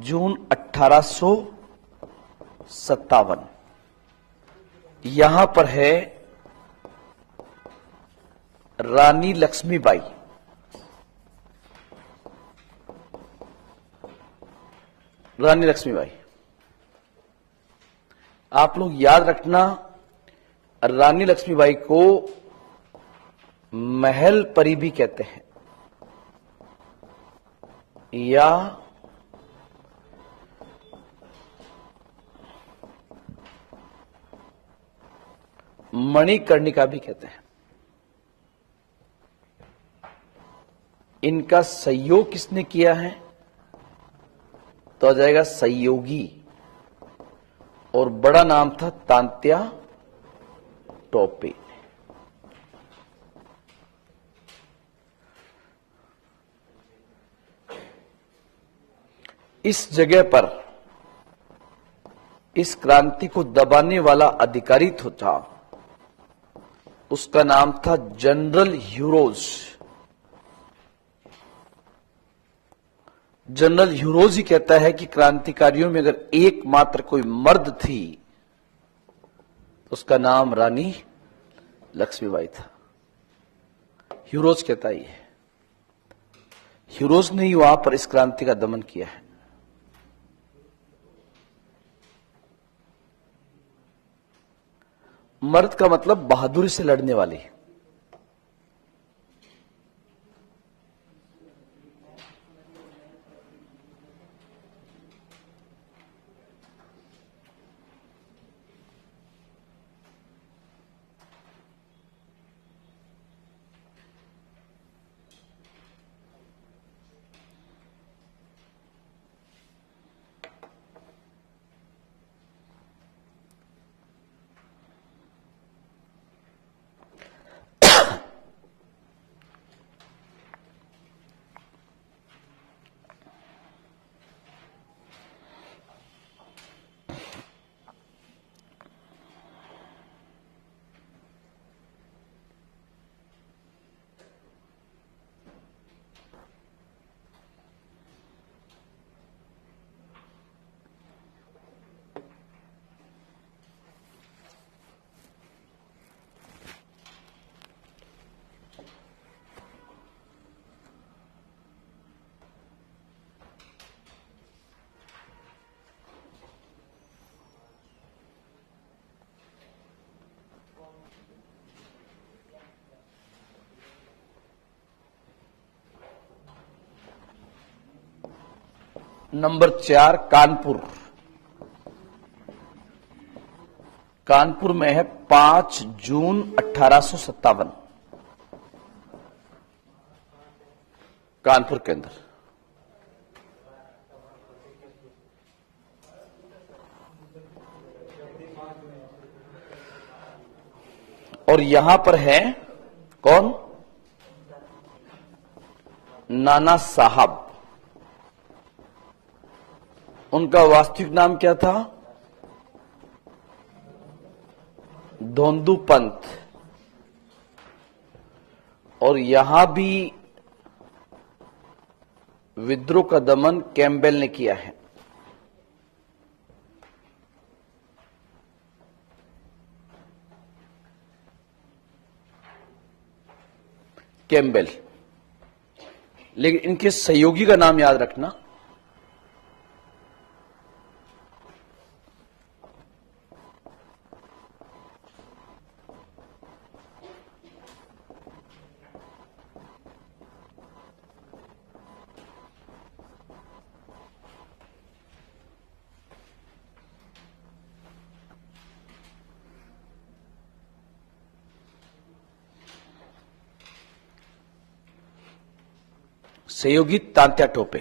जून 1857। यहां पर है रानी लक्ष्मीबाई। रानी लक्ष्मीबाई, आप लोग याद रखना, रानी लक्ष्मीबाई को महल परी भी कहते हैं, या मणिकर्णिका भी कहते हैं। इनका सहयोग किसने किया है? तो आ जाएगा सहयोगी, और बड़ा नाम था तांत्या टोपे। इस जगह पर इस क्रांति को दबाने वाला अधिकारी था, उसका नाम था जनरल ह्यूरोज। जनरल ह्यूरोज ही कहता है कि क्रांतिकारियों में अगर एकमात्र कोई मर्द थी, उसका नाम रानी लक्ष्मीबाई था। ह्यूरोज कहता है ये। ह्यूरोज ने ही वहां पर इस क्रांति का दमन किया है। मर्द का मतलब बहादुरी से लड़ने वाले। नंबर 4 कानपुर। कानपुर में है 5 जून 1857। कानपुर के अंदर। और यहां पर है कौन? नाना साहब। उनका वास्तविक नाम क्या था? धोंदू पंत। और यहां भी विद्रोह का दमन कैम्पबेल ने किया है। कैम्पबेल। लेकिन इनके सहयोगी का नाम याद रखना। सहयोगी तांत्या टोपे।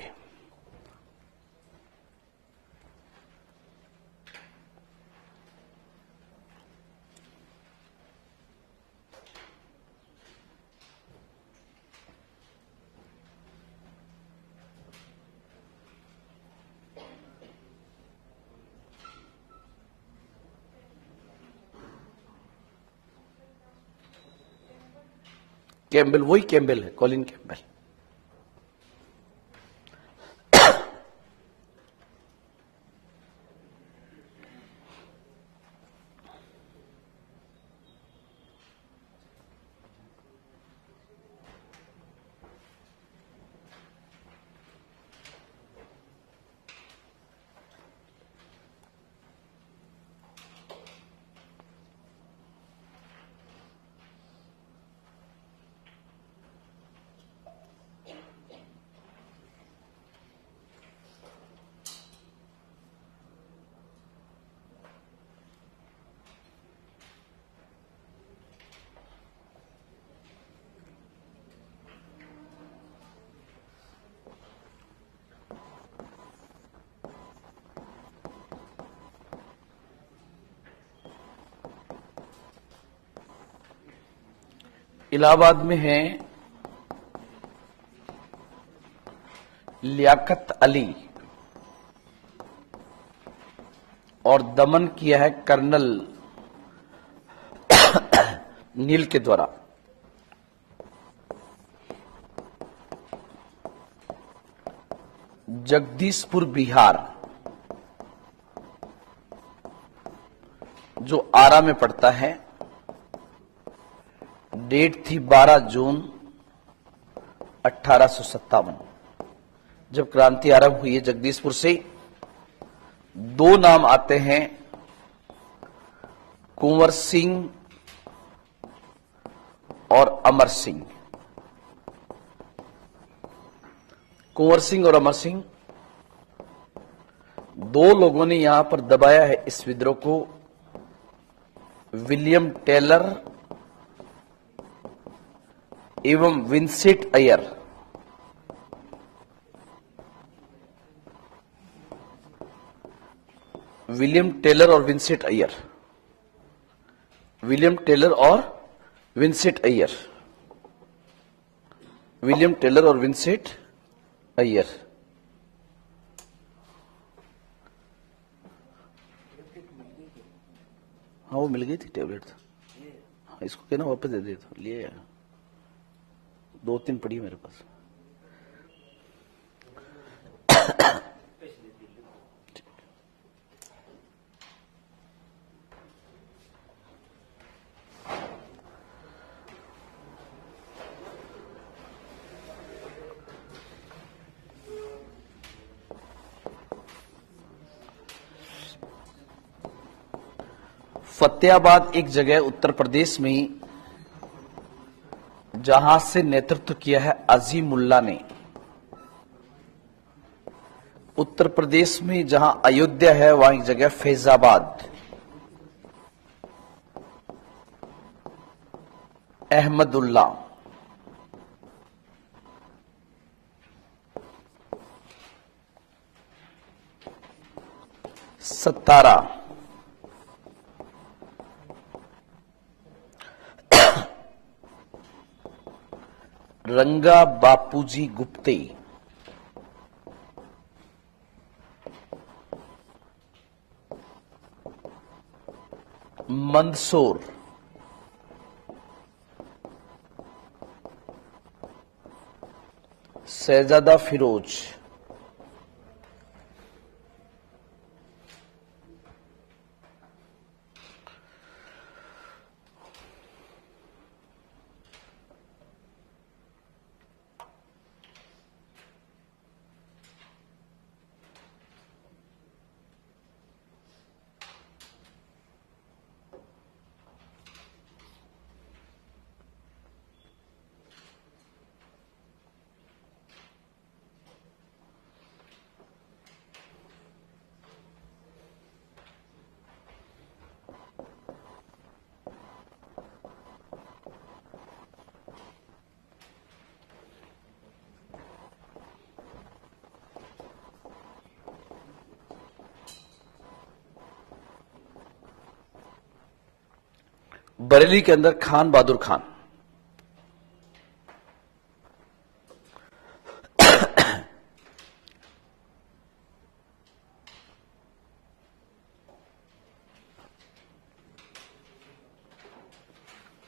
कैम्पबेल, वही कैम्पबेल है, कॉलिन कैम्पबेल। इलाहाबाद में है लियाकत अली। और दमन किया है कर्नल नील के द्वारा। जगदीशपुर बिहार, जो आरा में पड़ता है, डेट थी 12 जून 1857। जब क्रांति आरंभ हुई है जगदीशपुर से। दो नाम आते हैं, कुंवर सिंह और अमर सिंह। कुंवर सिंह और अमर सिंह, दो लोगों ने यहां पर दबाया है इस विद्रोह को। विलियम टेलर एवं विंसेंट अय्यर। विलियम टेलर और विंसेंट अय्यर। विलियम टेलर और विंसेंट अय्यर। विलियम टेलर और विंसेंट अय्यर। हाँ, वो मिल गई थी टेबलेट। हाँ, इसको कहना वापस दे दे तो लिए। 2-3 पड़ी मेरे पास। फतेहाबाद एक जगह उत्तर प्रदेश में ही, जहां से नेतृत्व किया है अजीमुल्ला ने। उत्तर प्रदेश में जहां अयोध्या है वहां एक जगह फैजाबाद, अहमदुल्ला, सतारा, रंगा बापूजी गुप्ते, मंदसौर, शहजादा फिरोज, बरेली के अंदर खान बहादुर खान,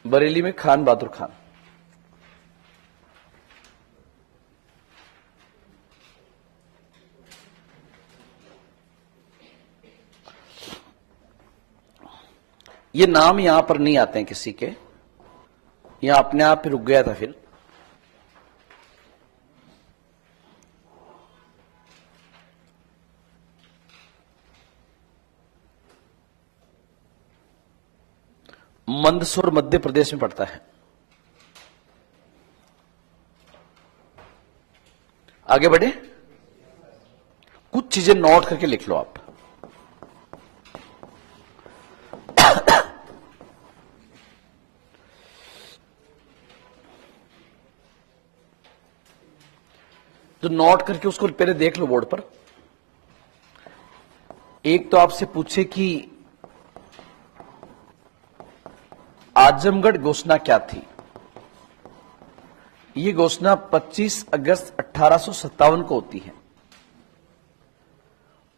बरेली में खान बहादुर खान, ये नाम यहां पर नहीं आते हैं किसी के, यहां अपने आप ही रुक गया था। फिर मंदसौर मध्य प्रदेश में पड़ता है। आगे बढ़े, कुछ चीजें नोट करके लिख लो आप। तो नोट करके उसको पहले देख लो बोर्ड पर। एक तो आपसे पूछे कि आजमगढ़ घोषणा क्या थी। ये घोषणा 25 अगस्त 1857 को होती है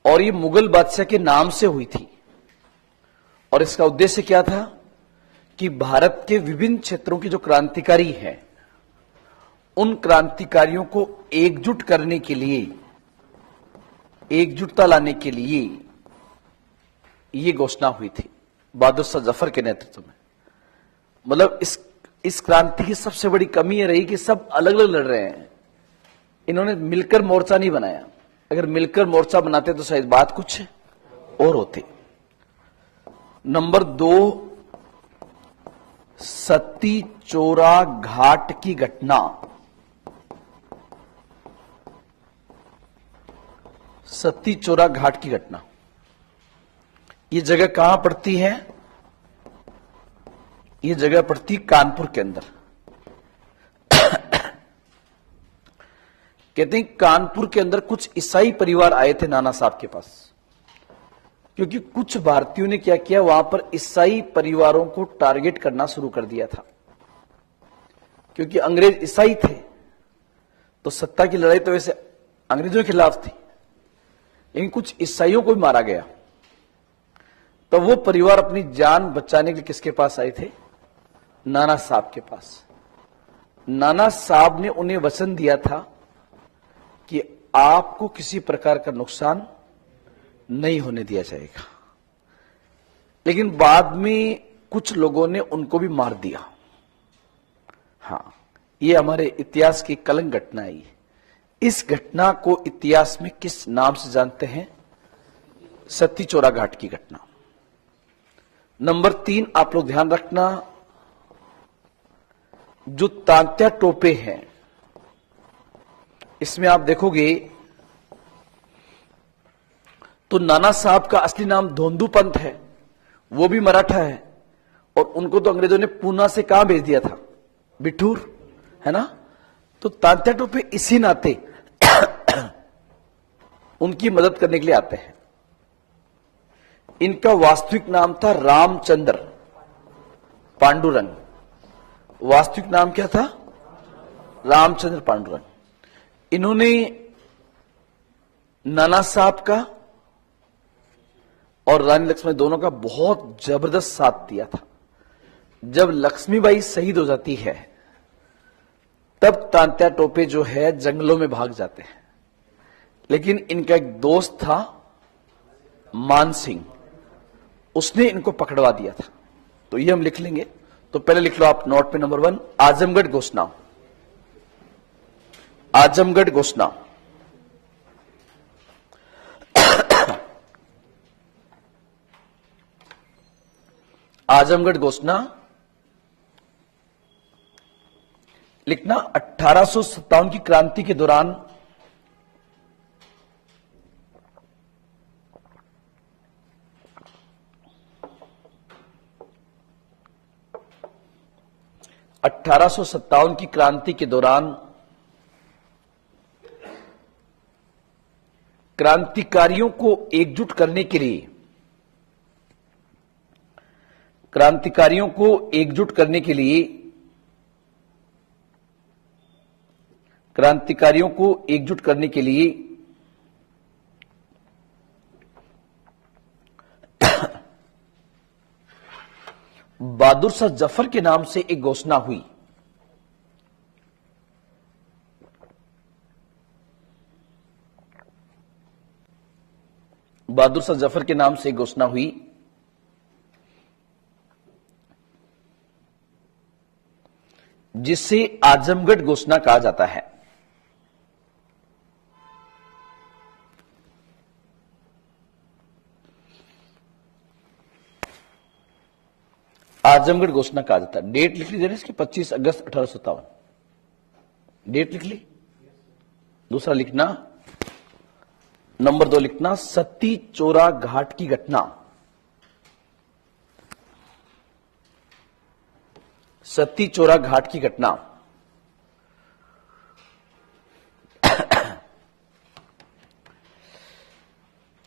और ये मुगल बादशाह के नाम से हुई थी। और इसका उद्देश्य क्या था कि भारत के विभिन्न क्षेत्रों की जो क्रांतिकारी हैं उन क्रांतिकारियों को एकजुट करने के लिए, एकजुटता लाने के लिए ये घोषणा हुई थी बहादुर शाह जफर के नेतृत्व में। मतलब इस क्रांति की सबसे बड़ी कमी ये रही कि सब अलग अलग लड़ रहे हैं, इन्होंने मिलकर मोर्चा नहीं बनाया। अगर मिलकर मोर्चा बनाते तो शायद बात कुछ और होती। नंबर 2, सती चोरा घाट की घटना। सती चोरा घाट की घटना ये जगह कहां पड़ती है? ये जगह पड़ती कानपुर के अंदर। कहते हैं कानपुर के अंदर कुछ ईसाई परिवार आए थे नाना साहब के पास, क्योंकि कुछ भारतीयों ने क्या किया, वहां पर ईसाई परिवारों को टारगेट करना शुरू कर दिया था। क्योंकि अंग्रेज ईसाई थे तो सत्ता की लड़ाई तो वैसे अंग्रेजों के खिलाफ थी, लेकिन कुछ ईसाइयों को भी मारा गया। तो वो परिवार अपनी जान बचाने के लिए किसके पास आए थे? नाना साहब के पास। नाना साहब ने उन्हें वचन दिया था कि आपको किसी प्रकार का नुकसान नहीं होने दिया जाएगा। लेकिन बाद में कुछ लोगों ने उनको भी मार दिया। हां, ये हमारे इतिहास की कलंक घटना है। इस घटना को इतिहास में किस नाम से जानते हैं? सती चोरा घाट की घटना। नंबर 3 आप लोग ध्यान रखना, जो तांत्या टोपे हैं इसमें आप देखोगे तो नाना साहब का असली नाम धोंदू पंत है, वो भी मराठा है, और उनको तो अंग्रेजों ने पूना से कहां भेज दिया था, बिठूर, है ना। तो तात्या टोपे इसी नाते उनकी मदद करने के लिए आते हैं। इनका वास्तविक नाम था रामचंद्र पांडुरंग। वास्तविक नाम क्या था? रामचंद्र पांडुरंग। इन्होंने नाना साहब का और रानी लक्ष्मीबाई दोनों का बहुत जबरदस्त साथ दिया था। जब लक्ष्मीबाई शहीद हो जाती है तब तात्या टोपे जो है जंगलों में भाग जाते हैं, लेकिन इनका एक दोस्त था मान सिंह, उसने इनको पकड़वा दिया था। तो ये हम लिख लेंगे। तो पहले लिख लो आप नोट पे नंबर 1, आजमगढ़ घोषणा। आजमगढ़ घोषणा, आजमगढ़ घोषणा लिखना 1857 की क्रांति के दौरान की क्रांति के दौरान क्रांतिकारियों को एकजुट करने के लिए क्रांतिकारियों को एकजुट करने के लिए क्रांतिकारियों को एकजुट करने के लिए बहादुर शाह जफर के नाम से एक घोषणा हुई। बहादुर शाह जफर के नाम से एक घोषणा हुई जिसे आजमगढ़ घोषणा कहा जाता है। आजमगढ़ घोषणा कहा जाता है। डेट लिख लीजिए इसकी 25 अगस्त 1857। डेट लिख ली। दूसरा लिखना, नंबर 2 लिखना, सती चोरा घाट की घटना। सती चोरा घाट की घटना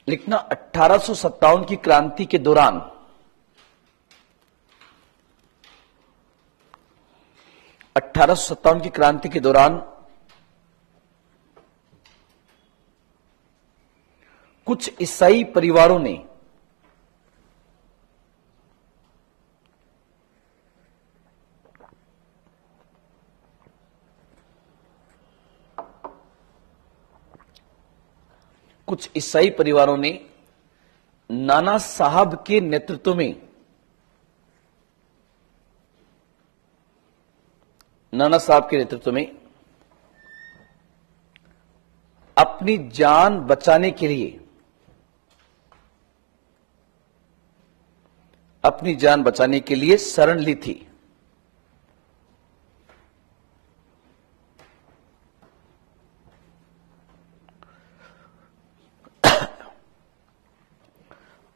लिखना 1857 की क्रांति के दौरान कुछ ईसाई परिवारों ने नाना साहब के नेतृत्व में अपनी जान बचाने के लिए शरण ली थी।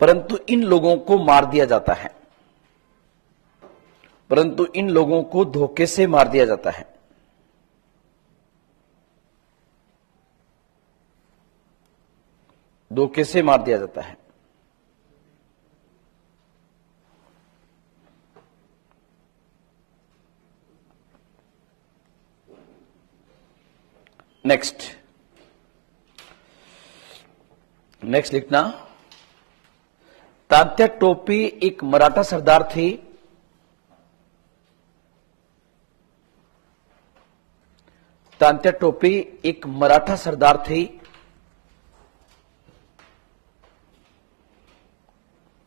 परंतु इन लोगों को मार दिया जाता है। परंतु इन लोगों को धोखे से मार दिया जाता है। धोखे से मार दिया जाता है। नेक्स्ट लिखना, तात्या टोपे एक मराठा सरदार थे। तात्या टोपे एक मराठा सरदार थे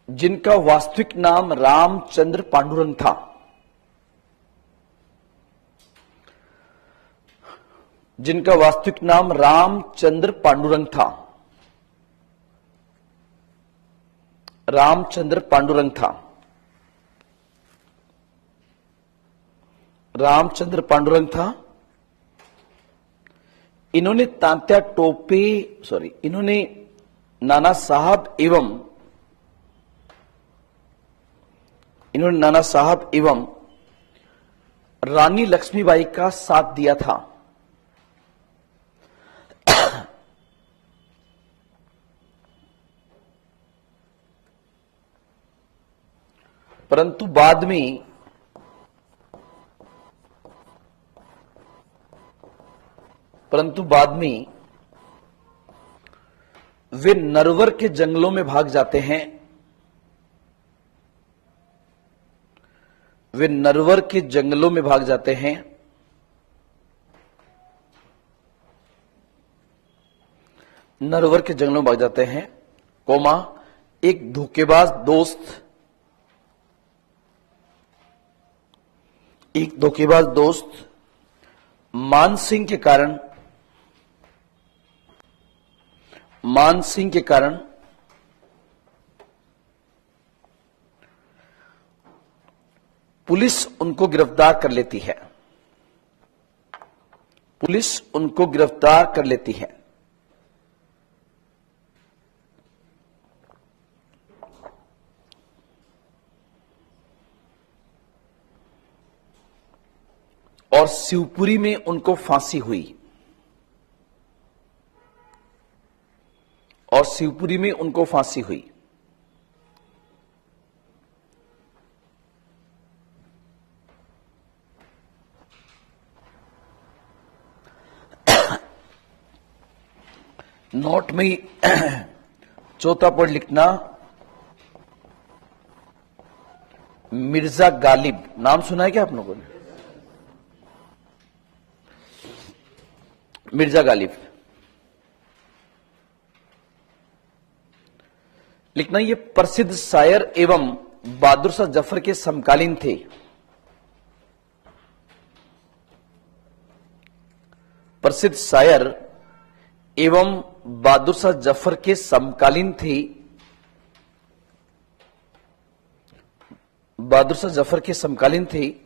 जिनका वास्तविक नाम रामचंद्र पांडुरंग था। जिनका वास्तविक नाम रामचंद्र पांडुरंग था। रामचंद्र पांडुरंग था। रामचंद्र पांडुरंग था। इन्होंने नाना साहब एवं इन्होंने नाना साहब एवं रानी लक्ष्मीबाई का साथ दिया था। परंतु बाद में वे नरवर के जंगलों में भाग जाते हैं। वे नरवर के जंगलों में भाग जाते हैं। नरवर के जंगलों में भाग जाते हैं, कोमा एक धोखेबाज दोस्त मान सिंह के कारण पुलिस उनको गिरफ्तार कर लेती है। और शिवपुरी में उनको फांसी हुई। नोट में चौथा पॉइंट लिखना, मिर्जा गालिब नाम सुना है क्या आप लोगों ने? मिर्जा गालिब लिखना, ये प्रसिद्ध शायर एवं बहादुर शाह जफर के समकालीन थे। प्रसिद्ध शायर एवं बहादुर शाह जफर के समकालीन थे। बहादुर शाह जफर के समकालीन थे।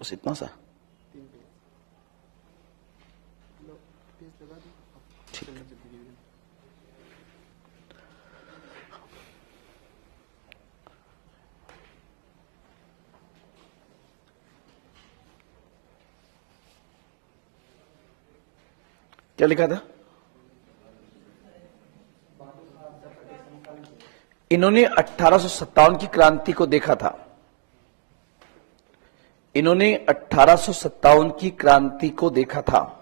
बस इतना सा। क्या लिखा था? इन्होंने 1857 की क्रांति को देखा था। इन्होंने 1857 की क्रांति को देखा था।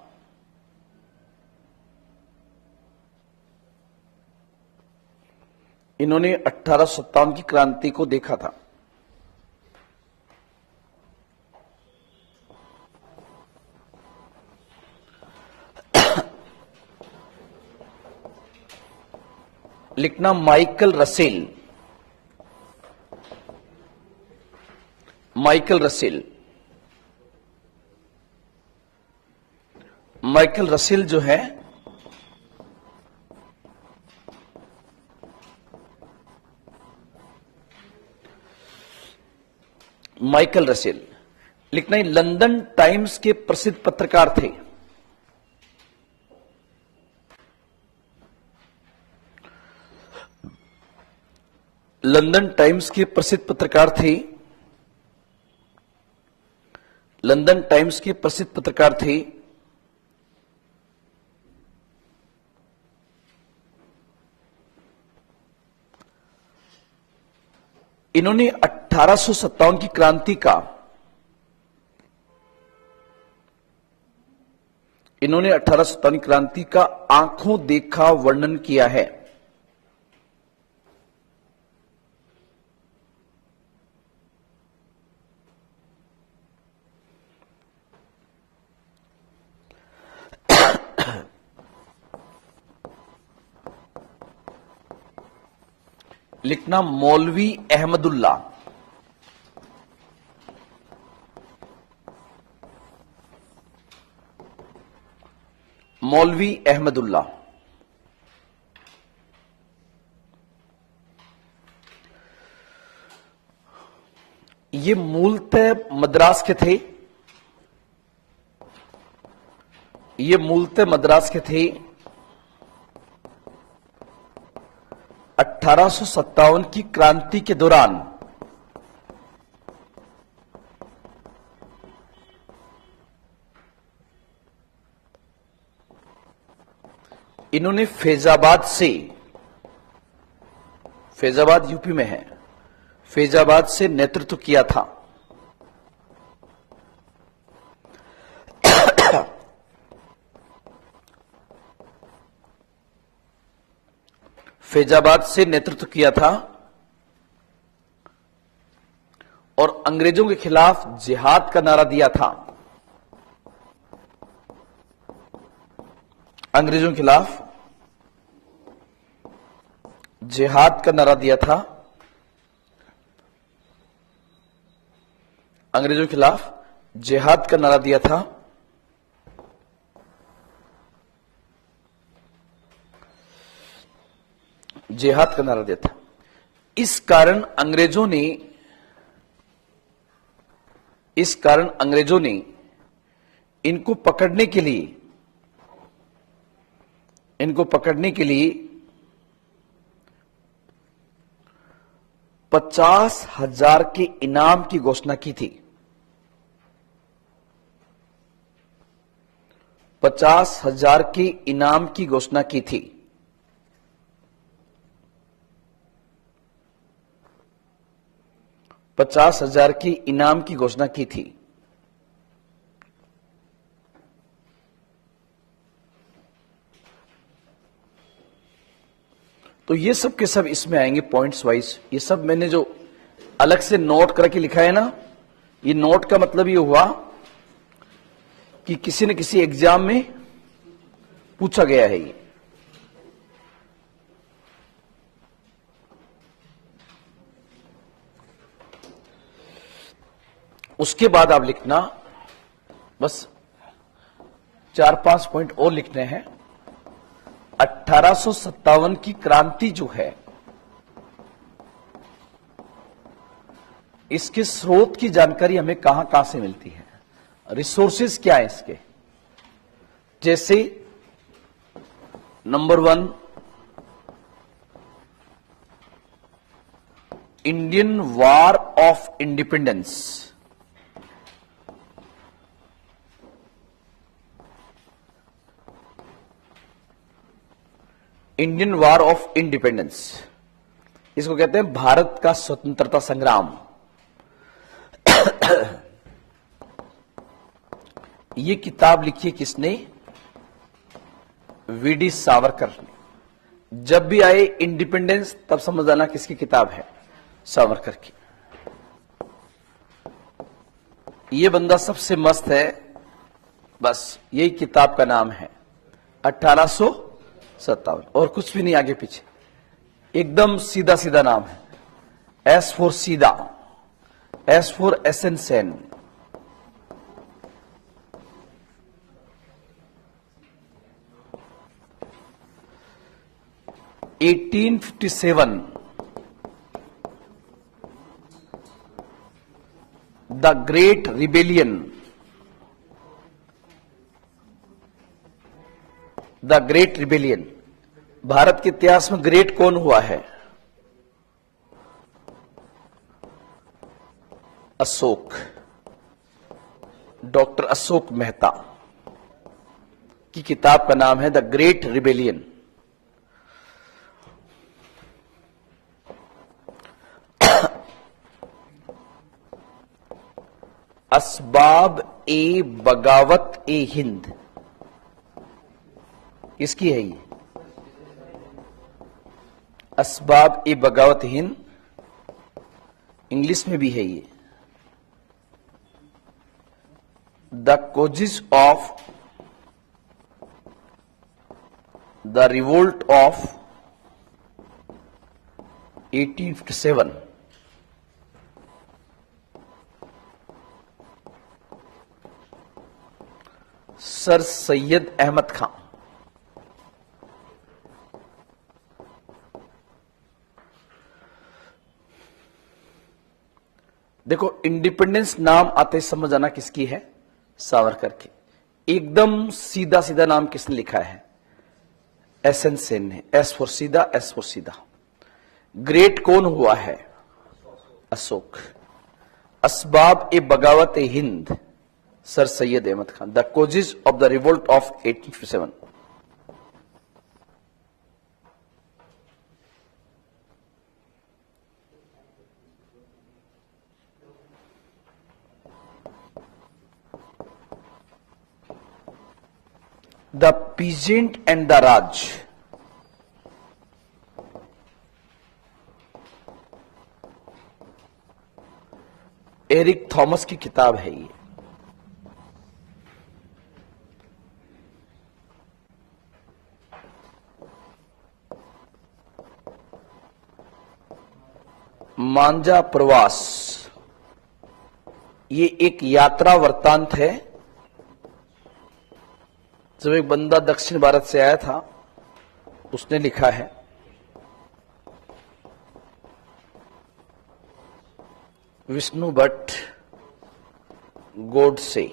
इन्होंने 1857 की क्रांति को देखा था। लिखना, माइकल रसेल। माइकल रसेल जो है, माइकल रसेल लिखना, लंदन टाइम्स के प्रसिद्ध पत्रकार थे। लंदन टाइम्स के प्रसिद्ध पत्रकार थे। लंदन टाइम्स के प्रसिद्ध पत्रकार थे। इन्होंने 1857 की क्रांति का आंखों देखा वर्णन किया है। लिखना, मौलवी अहमदुल्ला। मौलवी अहमदुल्ला ये मूलतः मद्रास के थे, ये मूलतः मद्रास के थे। 1857 की क्रांति के दौरान इन्होंने फैजाबाद यूपी में है, फैजाबाद से नेतृत्व किया था। फैजाबाद से नेतृत्व किया था और अंग्रेजों के खिलाफ जिहाद का नारा दिया था। अंग्रेजों के खिलाफ जिहाद का नारा दिया था। अंग्रेजों के खिलाफ जिहाद का नारा दिया था। जिहाद का नारा दिया था। इस कारण अंग्रेजों ने इनको पकड़ने के लिए 50,000 के इनाम की घोषणा की थी। 50,000 के इनाम की घोषणा की थी। $50,000 की इनाम की घोषणा की थी। तो ये सब के सब इसमें आएंगे पॉइंट्स वाइज। ये सब मैंने जो अलग से नोट करके लिखा है ना, ये नोट का मतलब ये हुआ कि किसी न किसी एग्जाम में पूछा गया है ये। उसके बाद आप लिखना, बस 4-5 पॉइंट और लिखने हैं। 1857 की क्रांति जो है, इसके स्रोत की जानकारी हमें कहां कहां से मिलती है, रिसोर्सेज क्या है इसके। जैसे number 1, Indian war of independence. Indian war of independence, इसको कहते हैं भारत का स्वतंत्रता संग्राम। ये किताब लिखी है किसने? वीडी सावरकर ने। जब भी आए इंडिपेंडेंस तब समझ आना किसकी किताब है, सावरकर की। ये बंदा सबसे मस्त है, बस यही किताब का नाम है 1857, और कुछ भी नहीं आगे पीछे, एकदम सीधा सीधा नाम है। एस फॉर सीधा, S for essence Sen. (1857) the great rebellion. The great rebellion. Bharat के इतिहास में ग्रेट कौन हुआ है? अशोक, डॉक्टर अशोक मेहता की किताब का नाम है द ग्रेट रिबेलियन। असबाब ए बगावत ए हिंद, किसकी है ये? असबाब ए बगावत हिंद, इंग्लिश में भी है ये। The causes of the revolt of 1857। Sir Syed Ahmed Khan. देखो, इंडिपेंडेंस नाम आते ही समझ आना किसकी है, सावरकर की। एकदम सीधा सीधा नाम किसने लिखा है, एस एन सेन ने। एस फॉर सीधा, एस फॉर सीधा। ग्रेट कौन हुआ है, Ashoka. Asbab e Baghawat e Hind, Sir Syed Ahmed Khan. The causes of the revolt of 1857। The peasant and the Raj, Eric Thomas की किताब है ये। मांझा प्रवास, ये एक यात्रा वृत्तांत है। जब एक बंदा दक्षिण भारत से आया था, उसने लिखा है। विष्णु भट्ट गोडसे।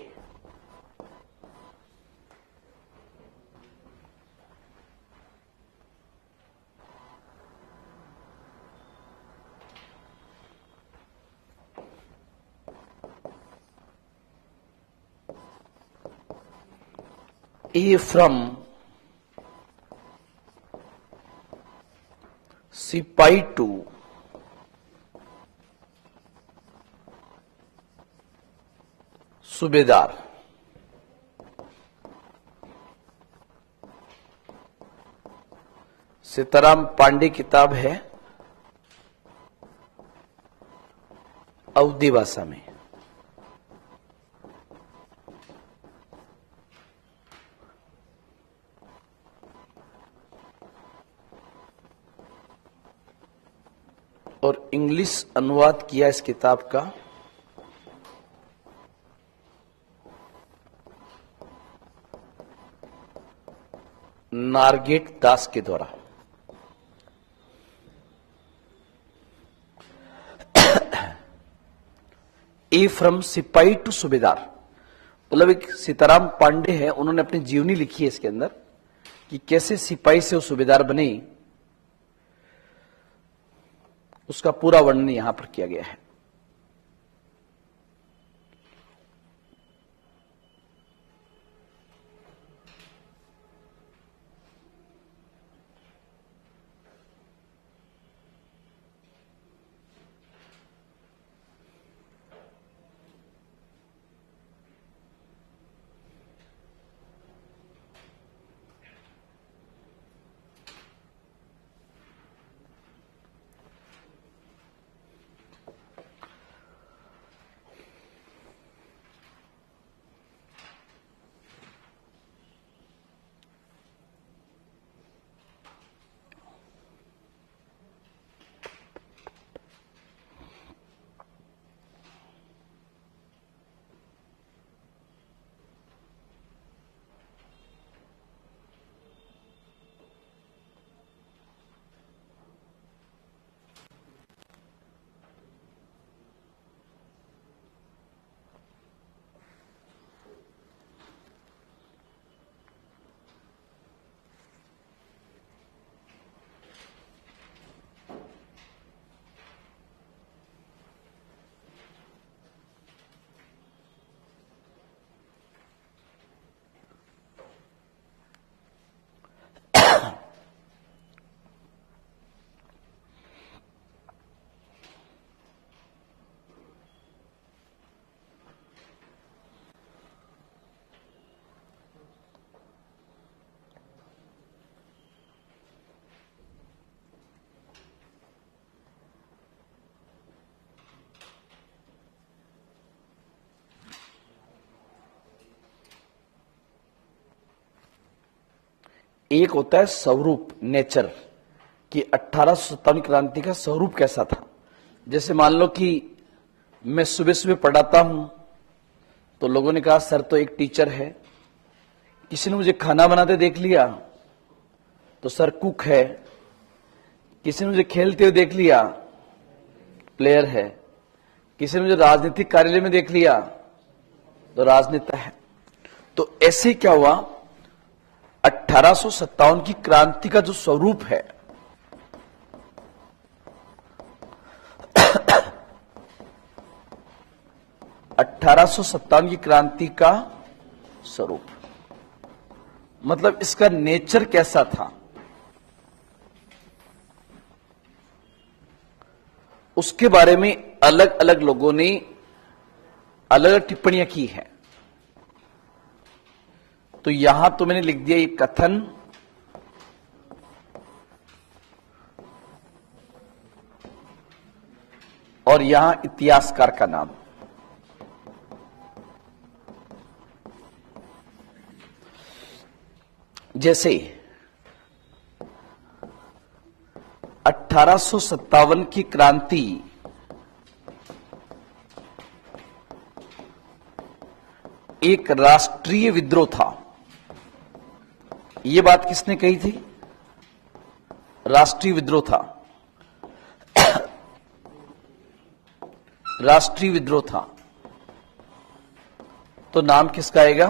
A from सिपाही टू सूबेदार। सीताराम पांडे किताब है अवधी भाषा में। और इंग्लिश अनुवाद किया इस किताब का नारगेट दास के द्वारा। ए फ्रॉम सिपाही टू सूबेदार, मतलब एक सीताराम पांडे है, उन्होंने अपनी जीवनी लिखी है इसके अंदर कि कैसे सिपाही से वो सूबेदार बने, उसका पूरा वर्णन यहां पर किया गया है। एक होता है स्वरूप, नेचर, कि 1857 क्रांति का स्वरूप कैसा था। जैसे मान लो कि मैं सुबह सुबह पढ़ाता हूं, तो लोगों ने कहा सर तो एक टीचर है। किसी ने मुझे खाना बनाते देख लिया तो सर कुक है। किसी ने मुझे खेलते हुए देख लिया, प्लेयर है। किसी ने मुझे राजनीतिक कार्यालय में देख लिया तो राजनेता है। तो ऐसे क्या हुआ, 1857 की क्रांति का जो स्वरूप है, की क्रांति का स्वरूप मतलब इसका नेचर कैसा था, उसके बारे में अलग अलग लोगों ने अलग अलग टिप्पणियां की हैं। तो यहां तो मैंने लिख दिया एक कथन और यहां इतिहासकार का नाम। जैसे 1857 की क्रांति एक राष्ट्रीय विद्रोह था। यह बात किसने कही थी? राष्ट्रीय विद्रोह था, राष्ट्रीय विद्रोह था। तो नाम किसका आएगा?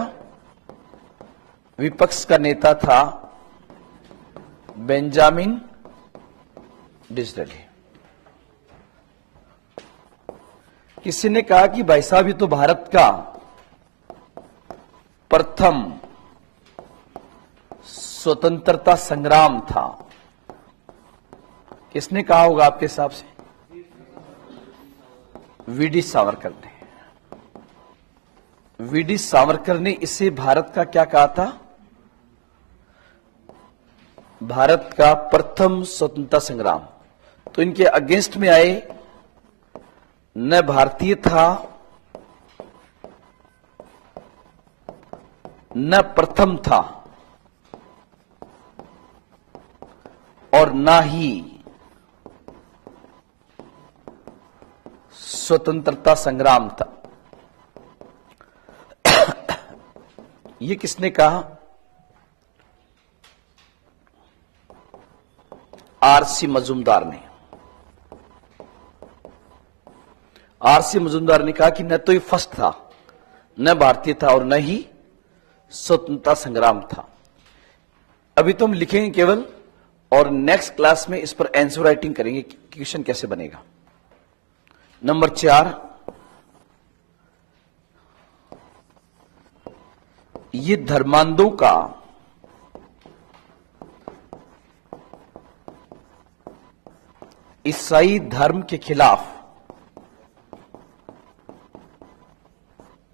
विपक्ष का नेता था बेंजामिन डिसरेली। किसी ने कहा कि भाई साहब ये तो भारत का प्रथम स्वतंत्रता संग्राम था। किसने कहा होगा आपके हिसाब से? वीडी सावरकर ने। वीडी सावरकर ने इसे भारत का क्या कहा था? भारत का प्रथम स्वतंत्रता संग्राम। तो इनके अगेंस्ट में आए, न भारतीय था न प्रथम था और ना ही स्वतंत्रता संग्राम था। यह किसने कहा? आरसी मजूमदार ने। आरसी मजूमदार ने कहा कि न तो ये फर्स्ट था, न भारतीय था और न ही स्वतंत्रता संग्राम था। अभी तो हम लिखेंगे केवल, और नेक्स्ट क्लास में इस पर आंसर राइटिंग करेंगे कि क्वेश्चन कैसे बनेगा। नंबर 4, ये धर्मांधों का ईसाई धर्म के खिलाफ।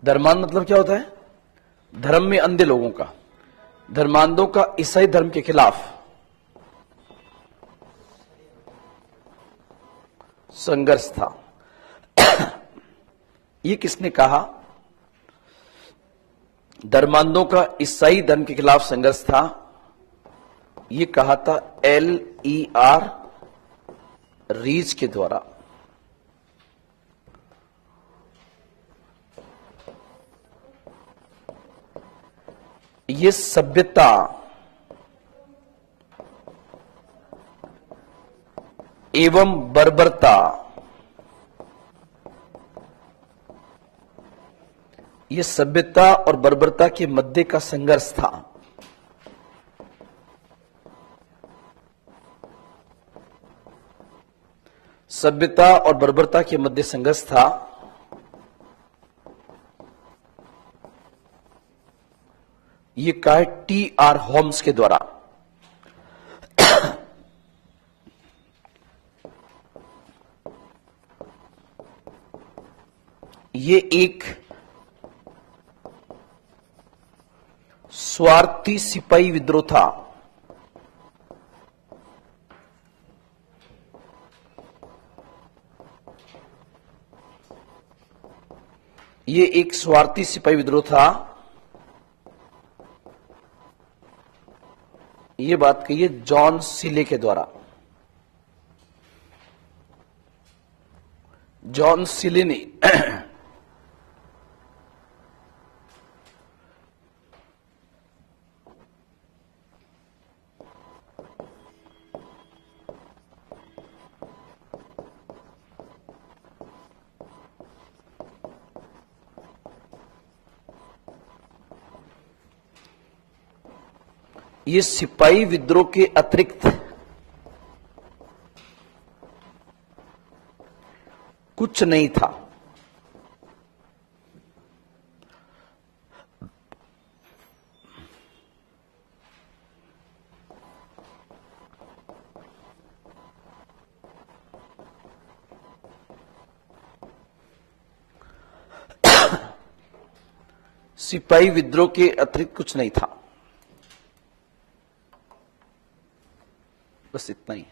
धर्मांध मतलब क्या होता है? धर्म में अंधे लोगों का। धर्मांधों का ईसाई धर्म के खिलाफ संघर्ष था। यह किसने कहा? धर्मांधों का ईसाई धर्म के खिलाफ संघर्ष था। यह कहा था LER रीज के द्वारा। यह सभ्यता एवं बर्बरता, यह सभ्यता और बर्बरता के मध्य का संघर्ष था। सभ्यता और बर्बरता के मध्य संघर्ष था। यह कहा है TR होम्स के द्वारा। ये एक स्वार्थी सिपाही विद्रोह था। ये एक स्वार्थी सिपाही विद्रोह था। ये बात कही है जॉन सिले के द्वारा। जॉन सिले ने ये सिपाही विद्रोह के अतिरिक्त कुछ नहीं था। सिपाही विद्रोह के अतिरिक्त कुछ नहीं था। बस इतना ही।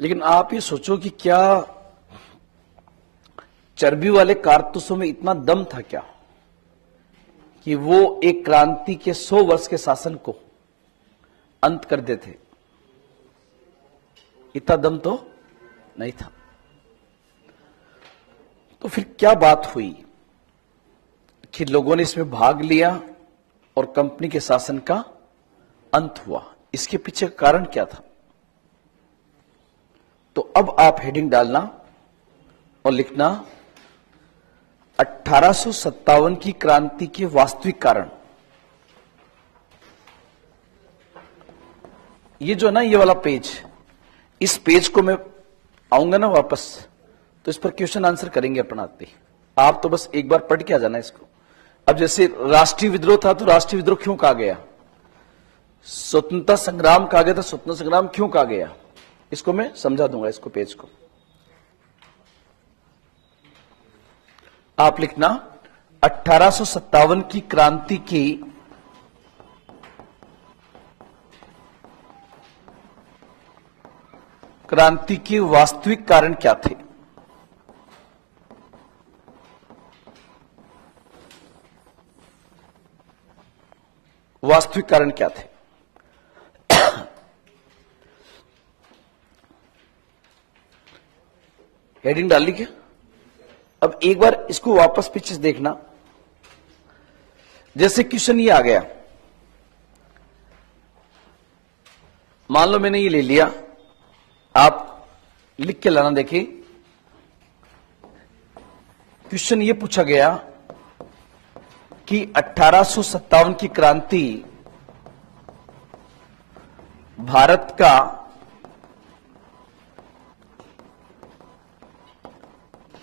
लेकिन आप ये सोचो कि क्या चर्बी वाले कारतूसों में इतना दम था क्या कि वो एक क्रांति के 100 वर्ष के शासन को अंत कर देते? इतना दम तो नहीं था। तो फिर क्या बात हुई कि लोगों ने इसमें भाग लिया और कंपनी के शासन का अंत हुआ? इसके पीछे कारण क्या था? तो अब आप हेडिंग डालना और लिखना 1857 की क्रांति के वास्तविक कारण। ये जो ना, ये वाला पेज, इस पेज को मैं आऊंगा ना वापस, तो इस पर क्वेश्चन आंसर करेंगे अपना आते ही। आप तो बस एक बार पढ़ के आ जाना इसको। अब जैसे राष्ट्रीय विद्रोह था, तो राष्ट्रीय विद्रोह क्यों कहा गया? स्वतंत्रता संग्राम कहा गया था, स्वतंत्रता संग्राम क्यों कहा गया? इसको मैं समझा दूंगा, इसको पेज को। आप लिखना 1857 की क्रांति की के वास्तविक कारण क्या थे? वास्तविक कारण क्या थे? हेडिंग डाल ली क्या? अब एक बार इसको वापस पीछे देखना। जैसे क्वेश्चन ये आ गया, मान लो मैंने ये ले लिया, आप लिख के लाना। देखिए क्वेश्चन ये पूछा गया कि 1857 की क्रांति भारत का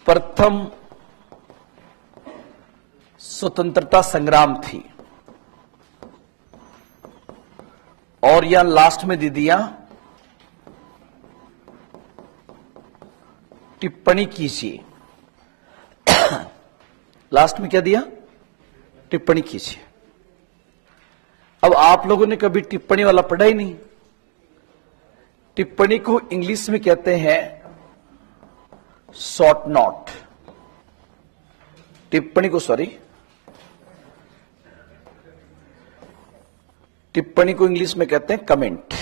प्रथम स्वतंत्रता संग्राम थी, और यहां लास्ट में दे दिया टिप्पणी कीजिए। लास्ट में क्या दिया? टिप्पणी कीजिए। अब आप लोगों ने कभी टिप्पणी वाला पढ़ा ही नहीं। टिप्पणी को इंग्लिश में कहते हैं शॉर्ट नोट। टिप्पणी को टिप्पणी को इंग्लिश में कहते हैं कमेंट,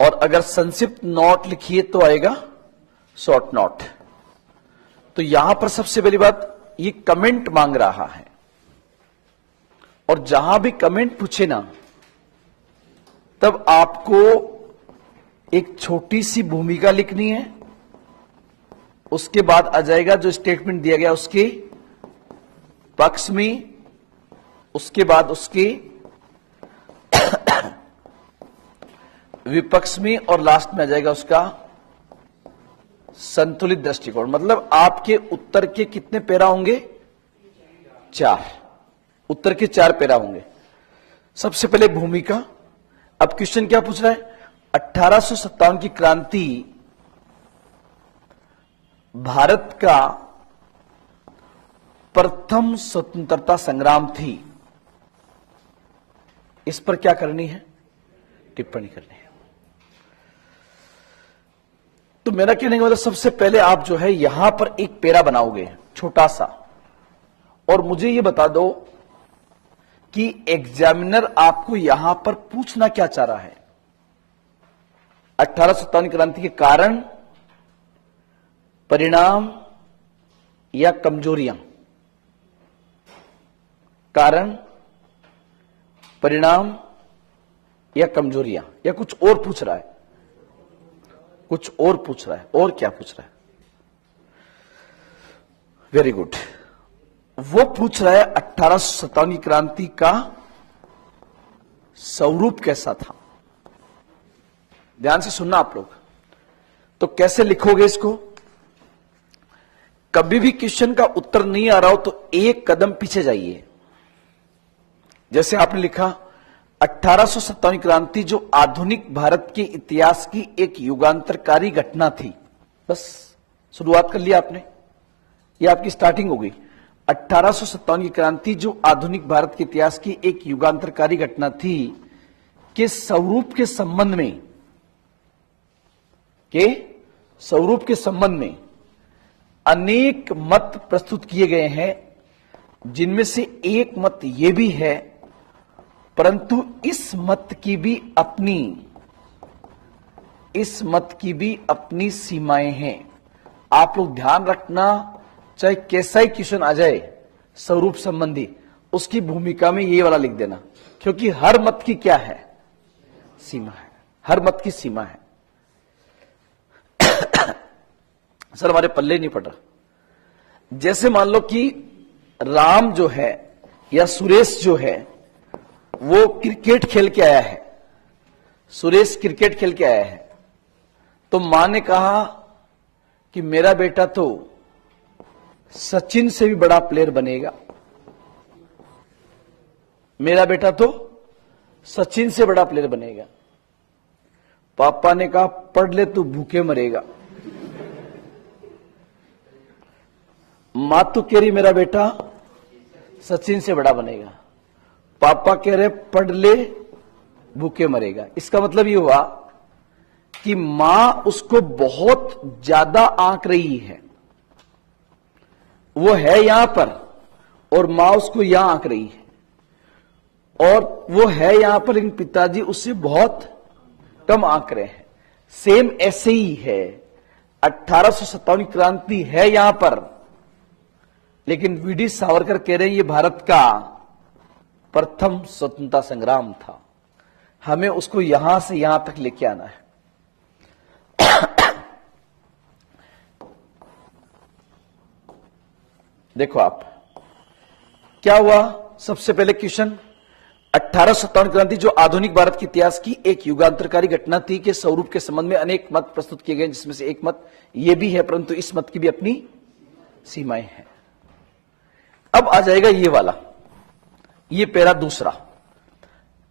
और अगर संक्षिप्त नोट लिखिए तो आएगा शॉर्ट नोट। तो यहां पर सबसे पहली बात, ये कमेंट मांग रहा है, और जहां भी कमेंट पूछे ना, तब आपको एक छोटी सी भूमिका लिखनी है उसके बाद आ जाएगा जो स्टेटमेंट दिया गया उसके पक्ष में, उसके बाद उसके विपक्ष में, और लास्ट में आ जाएगा उसका संतुलित दृष्टिकोण। मतलब आपके उत्तर के कितने पैरा होंगे? 4। उत्तर के 4 पैरा होंगे। सबसे पहले भूमिका। अब क्वेश्चन क्या पूछ रहा है? 1857 की क्रांति भारत का प्रथम स्वतंत्रता संग्राम थी। इस पर क्या करनी है? टिप्पणी करनी है। तो मेरा कहने का मतलब सबसे पहले आप जो है यहां पर एक पैरा बनाओगे छोटा सा, और मुझे यह बता दो कि एग्जामिनर आपको यहां पर पूछना क्या चाह रहा है। 1857 क्रांति के कारण, परिणाम या कमजोरियां? कारण, परिणाम या कमजोरियां, या कुछ और पूछ रहा है? कुछ और पूछ रहा है। और क्या पूछ रहा है? Very good. वो पूछ रहा है 1857 की क्रांति का स्वरूप कैसा था। ध्यान से सुनना आप लोग। तो कैसे लिखोगे इसको? कभी भी क्वेश्चन का उत्तर नहीं आ रहा हो तो एक कदम पीछे जाइए। जैसे आपने लिखा 1857 क्रांति जो आधुनिक भारत के इतिहास की एक युगांतरकारी घटना थी। बस शुरुआत कर लिया आपने, यह आपकी स्टार्टिंग हो गई। 1857 की क्रांति जो आधुनिक भारत के इतिहास की एक युगांतरकारी घटना थी के स्वरूप के संबंध में अनेक मत प्रस्तुत किए गए हैं, जिनमें से एक मत यह भी है, परंतु इस मत की भी अपनी सीमाएं हैं। आप लोग ध्यान रखना, चाहे कैसा ही क्वेश्चन आ जाए स्वरूप संबंधी, उसकी भूमिका में ये वाला लिख देना, क्योंकि हर मत की क्या है? सीमा है। हर मत की सीमा है। सर हमारे पल्ले नहीं पड़ रहा। जैसे मान लो कि राम जो है या सुरेश जो है वो क्रिकेट खेल के आया है। सुरेश क्रिकेट खेल के आया है, तो मां ने कहा कि मेरा बेटा तो सचिन से भी बड़ा प्लेयर बनेगा। मेरा बेटा तो सचिन से बड़ा प्लेयर बनेगा। पापा ने कहा पढ़ ले तू भूखे मरेगा। मां तो कह रही मेरा बेटा सचिन से बड़ा बनेगा। पापा कह रहे पढ़ ले भूखे मरेगा। इसका मतलब ये हुआ कि मां उसको बहुत ज्यादा आंक रही है। वो है यहां पर और मां उसको यहां आंक रही है, और वो है यहां पर लेकिन पिताजी उससे बहुत कम आंक रहे हैं। सेम ऐसे ही है। 1857 क्रांति है यहां पर, लेकिन वीडी सावरकर कह रहे हैं ये भारत का प्रथम स्वतंत्रता संग्राम था। हमें उसको यहां से यहां तक लेके आना है। देखो आप क्या हुआ। सबसे पहले क्वेश्चन 1857 क्रांति जो आधुनिक भारत के इतिहास की एक युगांतरकारी घटना थी के स्वरूप के संबंध में अनेक मत प्रस्तुत किए गए, जिसमें से एक मत यह भी है, परंतु इस मत की भी अपनी सीमाएं हैं। अब आ जाएगा ये वाला, ये पैरा दूसरा।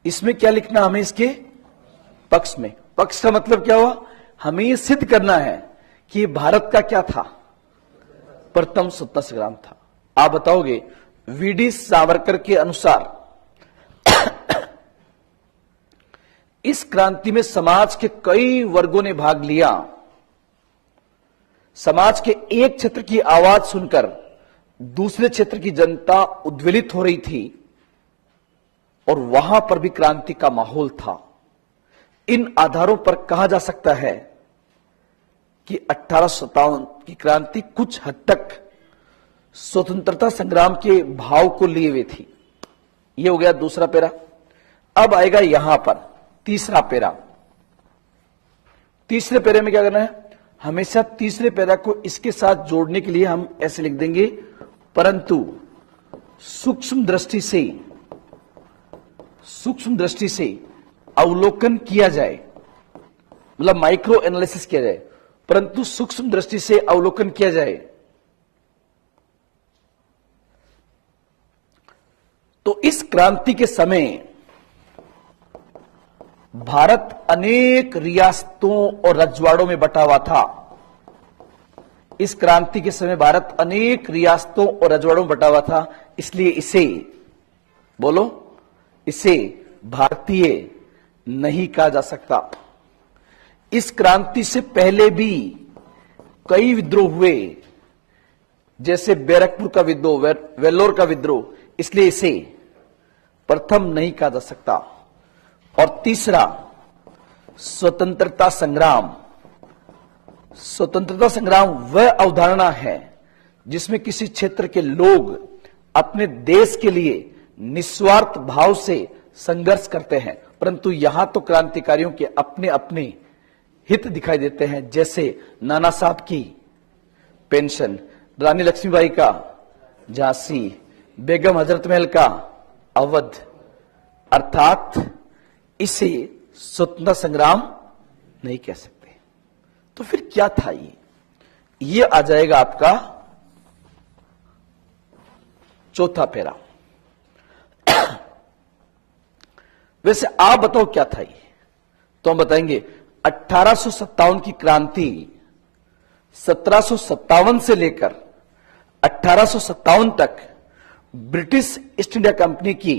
इसमें क्या लिखना हमें? इसके पक्ष में। पक्ष का मतलब क्या हुआ? हमें यह सिद्ध करना है कि भारत का क्या था? प्रथम स्वतंत्रता संग्राम था। आप बताओगे वीडी सावरकर के अनुसार इस क्रांति में समाज के कई वर्गों ने भाग लिया। समाज के एक क्षेत्र की आवाज सुनकर दूसरे क्षेत्र की जनता उद्वेलित हो रही थी और वहां पर भी क्रांति का माहौल था। इन आधारों पर कहा जा सकता है कि 1857 की क्रांति कुछ हद तक स्वतंत्रता संग्राम के भाव को लिए हुए थी। यह हो गया दूसरा पैरा। अब आएगा यहां पर तीसरा पैरा। तीसरे पैरे में क्या करना है? हमेशा तीसरे पैरा को इसके साथ जोड़ने के लिए हम ऐसे लिख देंगे, परंतु सूक्ष्म दृष्टि से अवलोकन किया जाए, मतलब माइक्रो एनालिसिस किया जाए, परंतु सूक्ष्म दृष्टि से अवलोकन किया जाए तो इस क्रांति के समय भारत अनेक रियासतों और रजवाड़ों में बटा हुआ था। इस क्रांति के समय भारत अनेक रियासतों और रजवाड़ों में बटा हुआ था, इसलिए इसे बोलो, इसे भारतीय नहीं कहा जा सकता। इस क्रांति से पहले भी कई विद्रोह हुए, जैसे बैरकपुर का विद्रोह, वेल्लोर का विद्रोह, इसलिए इसे प्रथम नहीं कहा जा सकता। और तीसरा, स्वतंत्रता संग्राम। स्वतंत्रता संग्राम वह अवधारणा है जिसमें किसी क्षेत्र के लोग अपने देश के लिए निस्वार्थ भाव से संघर्ष करते हैं, परंतु यहां तो क्रांतिकारियों के अपने अपने हित दिखाई देते हैं, जैसे नाना साहब की पेंशन, रानी लक्ष्मीबाई का झांसी, बेगम हजरत महल का अवध, अर्थात इसे स्वतंत्रता संग्राम नहीं कह सकते। तो फिर क्या था ये आ जाएगा आपका चौथा पैरा। वैसे आप बताओ क्या था ये, तो हम बताएंगे 1857 की क्रांति 1757 से लेकर 1857 तक ब्रिटिश ईस्ट इंडिया कंपनी की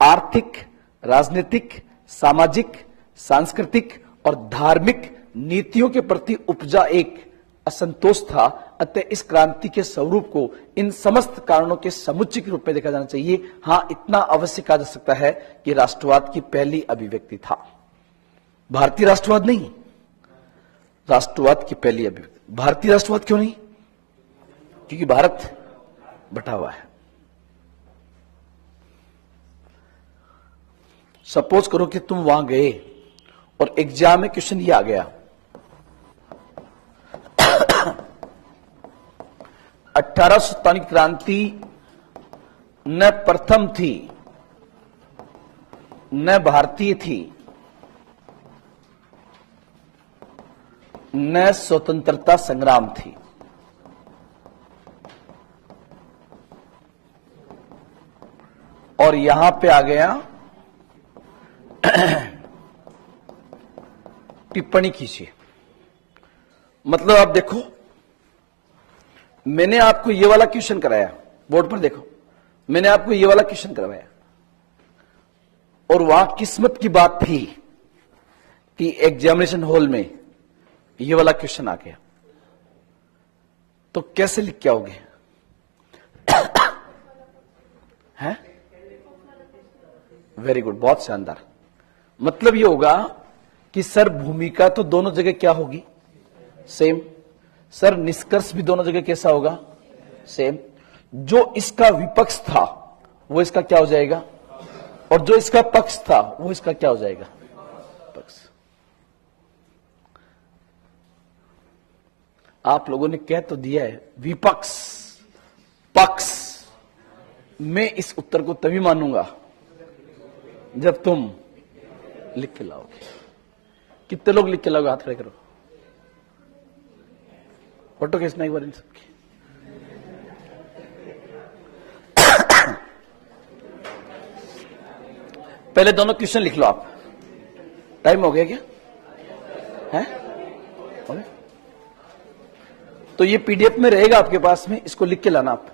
आर्थिक, राजनीतिक, सामाजिक, सांस्कृतिक और धार्मिक नीतियों के प्रति उपजा एक असंतोष था। अतः इस क्रांति के स्वरूप को इन समस्त कारणों के समुच्चय के रूप में देखा जाना चाहिए। हां, इतना अवश्य कहा जा सकता है कि राष्ट्रवाद की पहली अभिव्यक्ति था, भारतीय राष्ट्रवाद नहीं, राष्ट्रवाद की पहली अभिव्यक्ति। भारतीय राष्ट्रवाद क्यों नहीं? क्योंकि भारत बटा हुआ है। सपोज करो कि तुम वहां गए और एग्जाम में क्वेश्चन ये आ गया, 1857 की क्रांति न प्रथम थी, न भारतीय थी, न स्वतंत्रता संग्राम थी। और यहां पे आ गया टिप्पणी कीजिए। मतलब आप देखो, मैंने आपको ये वाला क्वेश्चन कराया, बोर्ड पर देखो, मैंने आपको ये वाला क्वेश्चन करवाया और वहां किस्मत की बात थी कि एग्जामिनेशन हॉल में ये वाला क्वेश्चन आ गया, तो कैसे लिख के आओगे? है वेरी गुड, बहुत शानदार। मतलब ये होगा कि सर भूमिका तो दोनों जगह क्या होगी? सेम। सर निष्कर्ष भी दोनों जगह कैसा होगा? सेम। जो इसका विपक्ष था वो इसका क्या हो जाएगा, और जो इसका पक्ष था वो इसका क्या हो जाएगा? पक्ष। आप लोगों ने कह तो दिया है विपक्ष, पक्ष। मैं इस उत्तर को तभी मानूंगा जब तुम लिख के लाओगे। कितने लोग लिख के लाओगे? हाथ खड़े करो, फोटो खींचना एक बार इन सबकी। पहले दोनों क्वेश्चन लिख लो आप। टाइम हो गया क्या? है? तो ये पीडीएफ में रहेगा आपके पास में, इसको लिख के लाना आप।